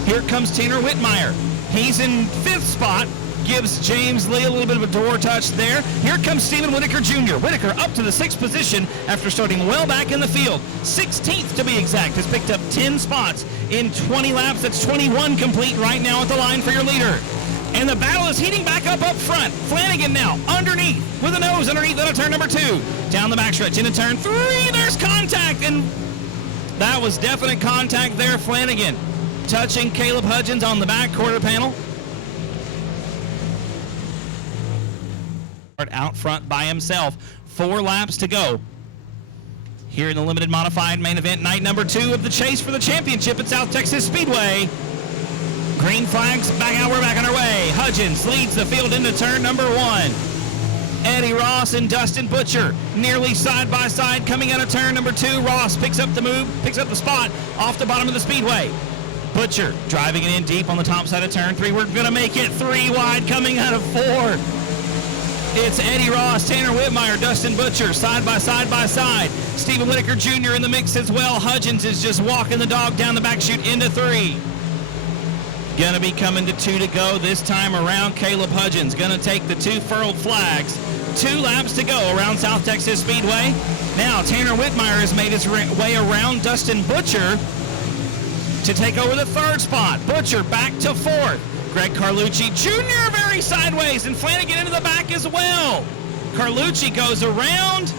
Here comes Tanner Whitmire. He's in 5th spot. Gives James Lee a little bit of a door touch there. Here comes Stephen Whitaker Jr. Whitaker up to the 6th position after starting well back in the field. 16th to be exact. Has picked up 10 spots in 20 laps. That's 21 complete right now at the line for your leader. And the battle is heating back up front. Flanagan now underneath with a nose underneath out of turn number 2. Down the backstretch into turn 3. There's contact, and that was definite contact there. Flanagan touching Caleb Hudgens on the back quarter panel. Out front by himself. 4 laps to go. Here in the limited modified main event, night number 2 of the chase for the championship at South Texas Speedway. Green flags back out. We're back on our way. Hudgens leads the field into turn number 1. Eddie Ross and Dustin Butcher nearly side by side coming out of turn number 2. Ross picks up the spot off the bottom of the speedway. Butcher driving it in deep on the top side of turn 3. We're going to make it 3 wide coming out of 4. It's Eddie Ross, Tanner Whitmire, Dustin Butcher, side by side by side. Stephen Whitaker Jr. in the mix as well. Hudgens is just walking the dog down the back chute into 3. Gonna be coming to 2 to go this time around. Caleb Hudgens gonna take the 2 furled flags. 2 laps to go around South Texas Speedway. Now Tanner Whitmire has made his way around Dustin Butcher to take over the 3rd spot. Butcher back to 4th. Greg Carlucci Jr. very sideways, and Flanagan into the back as well. Carlucci goes around.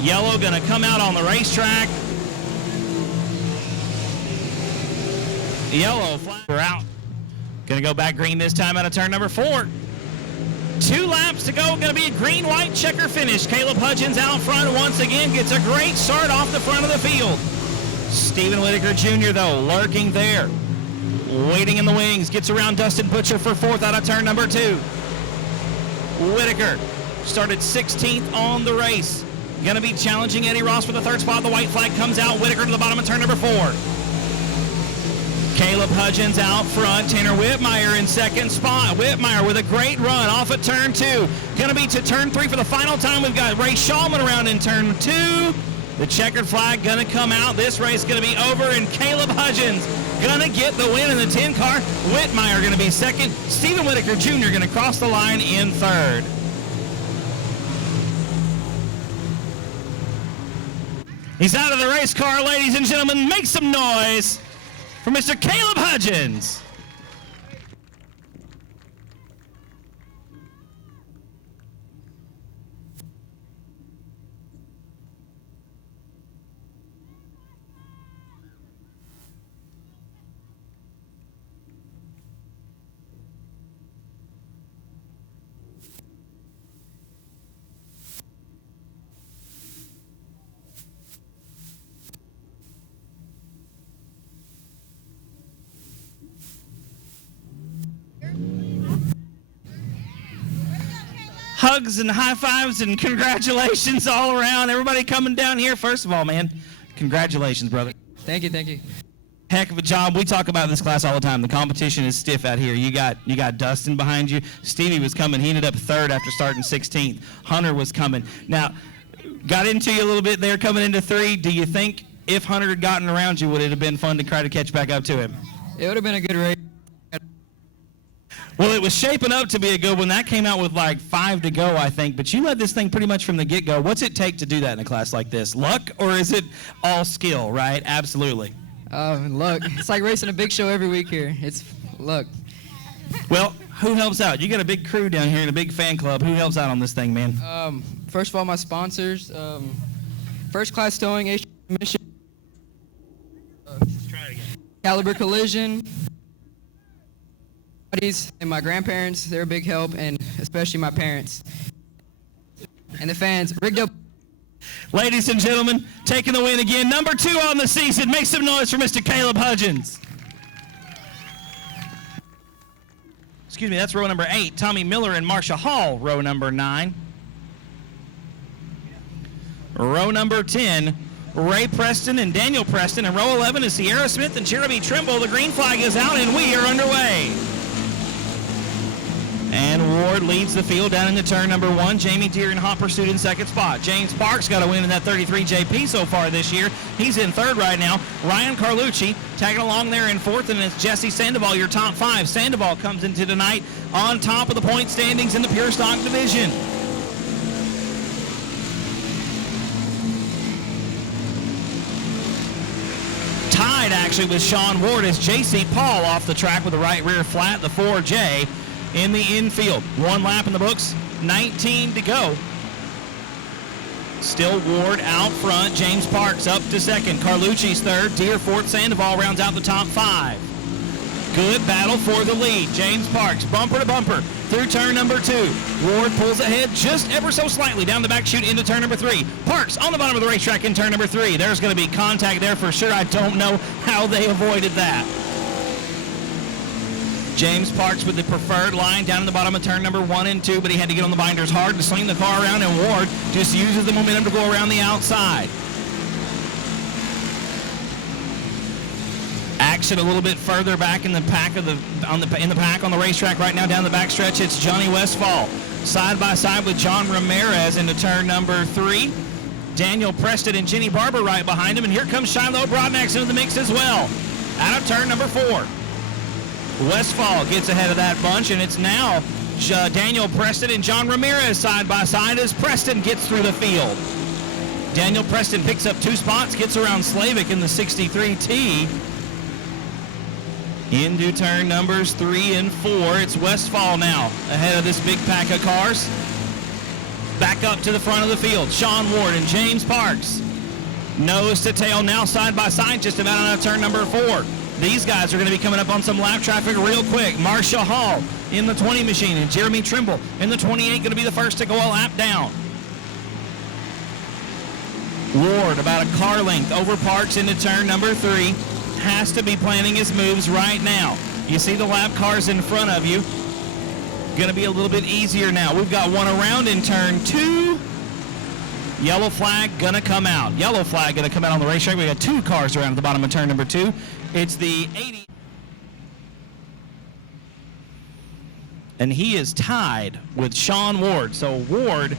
Yellow gonna come out on the racetrack. Yellow flag out. Gonna go back green this time out of turn number 4. 2 laps to go. Gonna be a green-white checker finish. Caleb Hudgens out front once again. Gets a great start off the front of the field. Stephen Whitaker Jr. though lurking there. Waiting in the wings, gets around Dustin Butcher for 4th out of turn number 2. Whitaker started 16th on the race. Gonna be challenging Eddie Ross for the 3rd spot. The white flag comes out. Whitaker to the bottom of turn number 4. Caleb Hudgens out front. Tanner Whitmire in 2nd spot. Whitmire with a great run off at turn 2. Gonna be to turn 3 for the final time. We've got Ray Shawman around in turn 2. The checkered flag gonna come out. This race gonna be over, and Caleb Hudgens gonna get the win in the 10 car. Whitmire gonna be 2nd. Stephen Whitaker Jr. gonna cross the line in 3rd. He's out of the race car, ladies and gentlemen. Make some noise for Mr. Caleb Hudgens. Hugs and high fives and congratulations all around. Everybody coming down here. First of all, man, congratulations, brother. Thank you, thank you. Heck of a job. We talk about this class all the time. The competition is stiff out here. You got Dustin behind you. Stevie was coming. He ended up 3rd after starting 16th. Hunter was coming. Now, got into you a little bit there coming into 3. Do you think if Hunter had gotten around you, would it have been fun to try to catch back up to him? It would have been a good race. Well, it was shaping up to be a good one. That came out with like 5 to go, I think. But you led this thing pretty much from the get-go. What's it take to do that in a class like this? Luck, or is it all skill, right? Absolutely. Luck. It's like racing a big show every week here. It's luck. Well, who helps out? You got a big crew down here and a big fan club. Who helps out on this thing, man? First of all, my sponsors. First Class Towing, Mission. Let's try it again. Caliber Collision. buddies and my grandparents. They're a big help, and especially my parents. And the fans. Rigged up. Ladies and gentlemen, taking the win again, number 2 on the season. Make some noise for Mr. Caleb Hudgens. Excuse me, that's row number 8. Tommy Miller and Marcia Hall, row number 9. Row number 10, Ray Preston and Daniel Preston. And row 11 is Sierra Smith and Jeremy Trimble. The green flag is out, and we are underway. And Ward leads the field down into turn number 1. Jamie Deere in hot pursuit in second spot. James Parks got a win in that 33 JP so far this year. He's in third right now. Ryan Carlucci tagging along there in fourth, and it's Jesse Sandoval, your top 5. Sandoval comes into tonight on top of the point standings in the pure stock division. Tied actually with Sean Ward as J.C. Paul off the track with the right rear flat, the 4J. In the infield. 1 lap in the books, 19 to go. Still Ward out front. James Parks up to second. Carlucci's third. Deere fourth. Sandoval rounds out the top 5. Good battle for the lead. James Parks bumper to bumper through turn number 2. Ward pulls ahead just ever so slightly down the back chute into turn number 3. Parks on the bottom of the racetrack in turn number 3. There's going to be contact there for sure. I don't know how they avoided that. James Parks with the preferred line down in the bottom of turn number 1 and 2, but he had to get on the binders hard to swing the car around, and Ward just uses the momentum to go around the outside. Action a little bit further back in the pack on the racetrack right now down the back stretch. It's Johnny Westfall side by side with John Ramirez into turn number 3. Daniel Preston and Jenny Barber right behind him, and here comes Shiloh Broadnax into the mix as well. Out of turn number 4. Westfall gets ahead of that bunch, and it's now Daniel Preston and John Ramirez side by side as Preston gets through the field. Daniel Preston picks up 2 spots, gets around Slavik in the 63T. Into turn numbers 3 and 4. It's Westfall now ahead of this big pack of cars. Back up to the front of the field. Sean Ward and James Parks. Nose to tail now side by side just about out of turn number 4. These guys are going to be coming up on some lap traffic real quick. Marcia Hall in the 20 machine and Jeremy Trimble in the 28 going to be the first to go a lap down. Ward about a car length over Parks into turn number 3. Has to be planning his moves right now. You see the lap cars in front of you. Going to be a little bit easier now. We've got one around in turn 2. Yellow flag going to come out. Yellow flag going to come out on the racetrack. We got 2 cars around at the bottom of turn number 2. It's the 80. And he is tied with Sean Ward. So Ward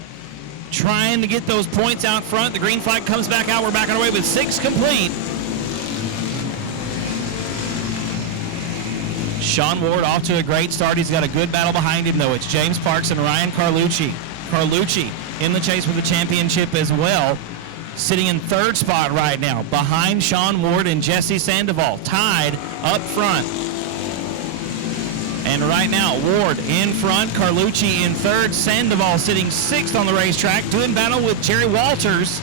trying to get those points out front. The green flag comes back out. We're back on our way with 6 complete. Sean Ward off to a great start. He's got a good battle behind him, though. It's James Parks and Ryan Carlucci. Carlucci in the chase for the championship as well. Sitting in third spot right now, behind Sean Ward and Jesse Sandoval, tied up front. And right now, Ward in front, Carlucci in third, Sandoval sitting 6th on the racetrack, doing battle with Jerry Walters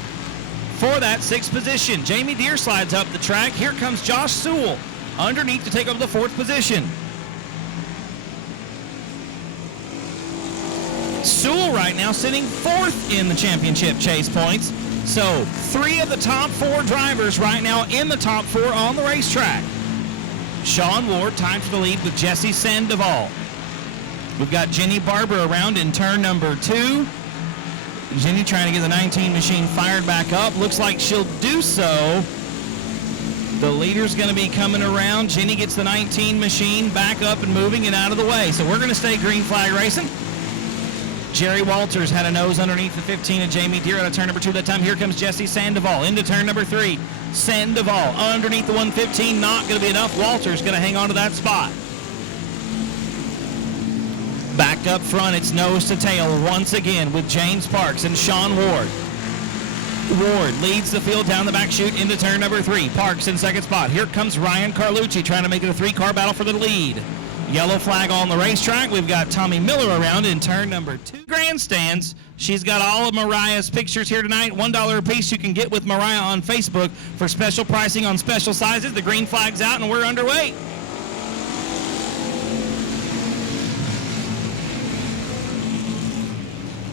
for that 6th position. Jamie Deere slides up the track. Here comes Josh Sewell underneath to take over the 4th position. Sewell right now sitting 4th in the championship chase points. So 3 of the top 4 drivers right now in the top 4 on the racetrack. Sean Ward tied for the lead with Jesse Sandoval. We've got Jenny Barber around in turn number 2. Jenny trying to get the 19 machine fired back up. Looks like she'll do so. The leader's going to be coming around. Jenny gets the 19 machine back up and moving and out of the way. So we're going to stay green flag racing. Jerry Walters had a nose underneath the 15 of Jamie Deere out of turn number 2 that time. Here comes Jesse Sandoval into turn number 3. Sandoval underneath the 115, not going to be enough. Walters going to hang on to that spot. Back up front, it's nose to tail once again with James Parks and Sean Ward. Ward leads the field down the back chute into turn number 3. Parks in second spot. Here comes Ryan Carlucci trying to make it a 3-car battle for the lead. Yellow flag on the racetrack. We've got Tommy Miller around in turn number 2. Grandstands. She's got all of Mariah's pictures here tonight. $1 a piece you can get with Mariah on Facebook for special pricing on special sizes. The green flag's out and we're underway.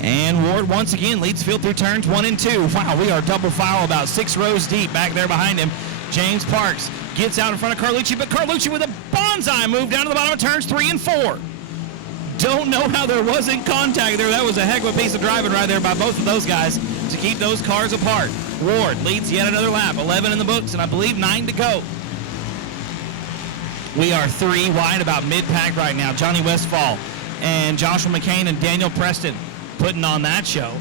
And Ward once again leads field through turns 1 and 2. Wow, we are double file about 6 rows deep back there behind him. James Parks gets out in front of Carlucci, but Carlucci with a bonsai move down to the bottom of turns 3 and 4. Don't know how there wasn't contact there. That was a heck of a piece of driving right there by both of those guys to keep those cars apart. Ward leads yet another lap, 11 in the books, and I believe 9 to go. We are 3 wide about mid-pack right now. Johnny Westfall and Joshua McCain and Daniel Preston putting on that show.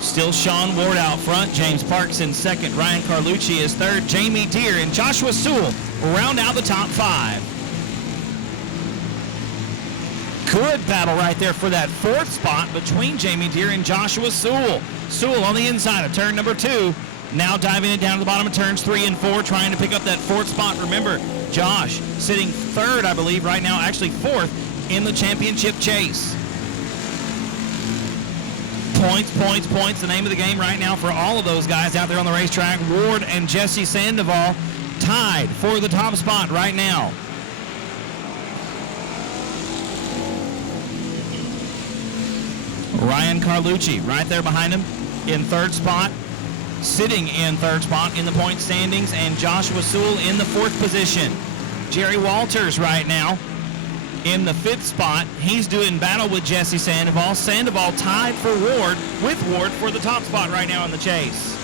Still Sean Ward out front. James Parks in second. Ryan Carlucci is third. Jamie Deere and Joshua Sewell round out the top 5. Good battle right there for that 4th spot between Jamie Deere and Joshua Sewell. Sewell on the inside of turn number 2. Now diving it down to the bottom of turns 3 and 4, trying to pick up that 4th spot. Remember, Josh sitting 3rd, I believe, right now, actually 4th in the championship chase. Points, points, points, the name of the game right now for all of those guys out there on the racetrack. Ward and Jesse Sandoval tied for the top spot right now. Ryan Carlucci right there behind him in 3rd spot, sitting in 3rd spot in the point standings, and Joshua Sewell in the 4th position. Jerry Walters right now in the 5th spot. He's doing battle with Jesse Sandoval. Sandoval tied for Ward for the top spot right now in the chase.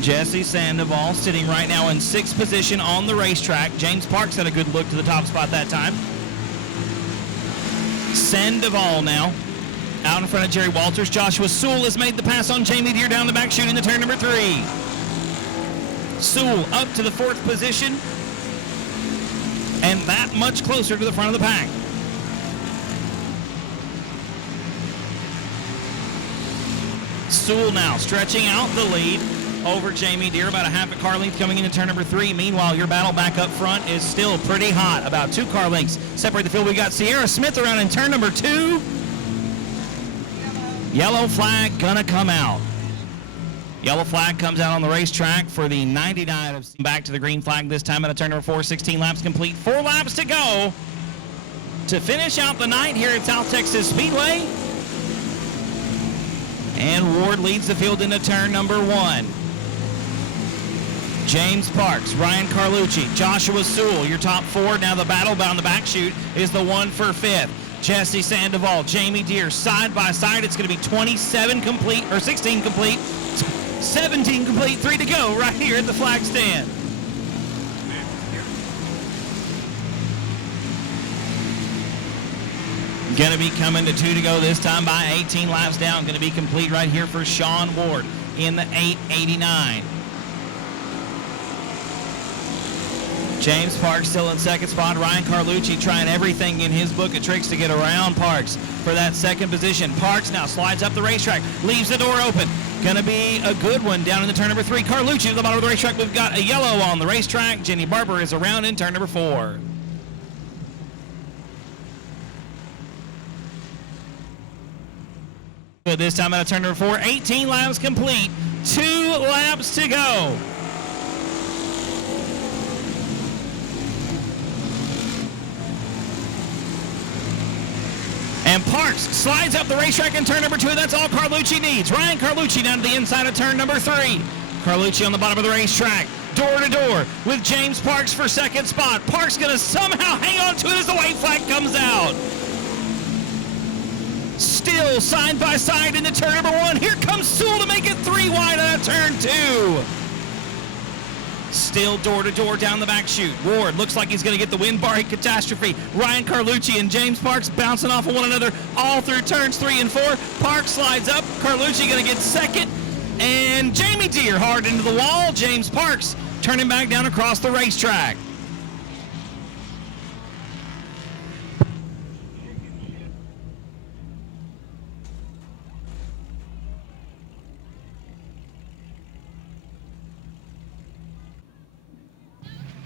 Jesse Sandoval sitting right now in 6th position on the racetrack. James Parks had a good look to the top spot that time. Sandoval now out in front of Jerry Walters. Joshua Sewell has made the pass on Jamie Deere down the back chute into turn number 3. Sewell up to the 4th position and that much closer to the front of the pack. Sewell now stretching out the lead over Jamie Deere, about a half a car length coming into turn number 3. Meanwhile, your battle back up front is still pretty hot. About 2 car lengths separate the field. We got Sierra Smith around in turn number 2. Yellow flag gonna come out. Yellow flag comes out on the racetrack for the 99. Back to the green flag this time at a turn number 4. 16 laps complete. 4 laps to go to finish out the night here at South Texas Speedway. And Ward leads the field into turn number 1. James Parks, Ryan Carlucci, Joshua Sewell, your top 4. Now the battle down the back chute is the one for 5th. Jesse Sandoval, Jamie Deere, side by side. It's going to be 27 complete, or 16 complete, 17 complete, 3 to go right here at the flag stand. Going to be coming to 2 to go this time by 18 laps down. Going to be complete right here for Sean Ward in the 889. James Parks still in 2nd spot. Ryan Carlucci trying everything in his book of tricks to get around Parks for that 2nd position. Parks now slides up the racetrack, leaves the door open. Gonna be a good one down in the turn number 3. Carlucci to the bottom of the racetrack. We've got a yellow on the racetrack. Jenny Barber is around in turn number 4. But this time out of turn number 4, 18 laps complete. 2 laps to go. And Parks slides up the racetrack in turn number 2. That's all Carlucci needs. Ryan Carlucci down to the inside of turn number 3. Carlucci on the bottom of the racetrack, door to door with James Parks for 2nd spot. Parks going to somehow hang on to it as the white flag comes out. Still side by side into turn number 1. Here comes Sewell to make it 3 wide out of turn 2. Still door to door down the back chute. Ward looks like he's going to get the wind bar catastrophe. Ryan Carlucci and James Parks bouncing off of one another all through turns 3 and 4. Parks slides up. Carlucci going to get 2nd. And Jamie Deere hard into the wall. James Parks turning back down across the racetrack.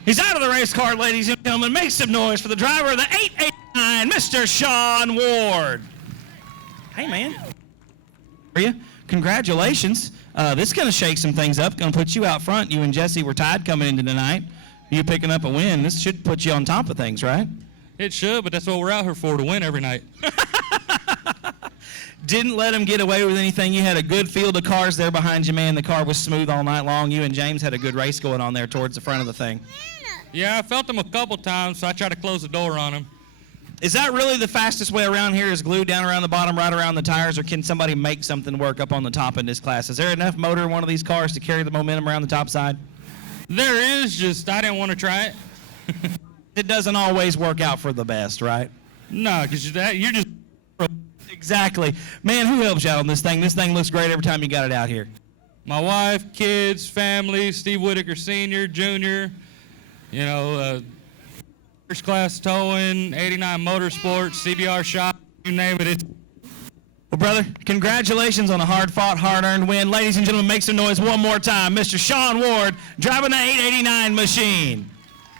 He's out of the race car, ladies and gentlemen. Make some noise for the driver of the 889, Mr. Sean Ward. Hey, man. How are you? Congratulations. This is going to shake some things up. Going to put you out front. You and Jesse were tied coming into tonight. You picking up a win. This should put you on top of things, right? It should, but that's what we're out here for, to win every night. Didn't let him get away with anything. You had a good field of cars there behind you, man. The car was smooth all night long. You and James had a good race going on there towards the front of the thing. Yeah, I felt him a couple times, so I tried to close the door on him. Is that really the fastest way around here, is glued down around the bottom, right around the tires, or can somebody make something work up on the top in this class? Is there enough motor in one of these cars to carry the momentum around the top side? There is, just I didn't want to try it. It doesn't always work out for the best, right? No, because you're just... Exactly. Man, who helps you out on this thing? This thing looks great every time you got it out here. My wife, kids, family, Steve Whitaker Sr., Jr., you know, first class towing, 89 Motorsports, CBR shop, you name it. Well, brother, congratulations on a hard-fought, hard-earned win. Ladies and gentlemen, make some noise one more time. Mr. Sean Ward driving the 889 machine.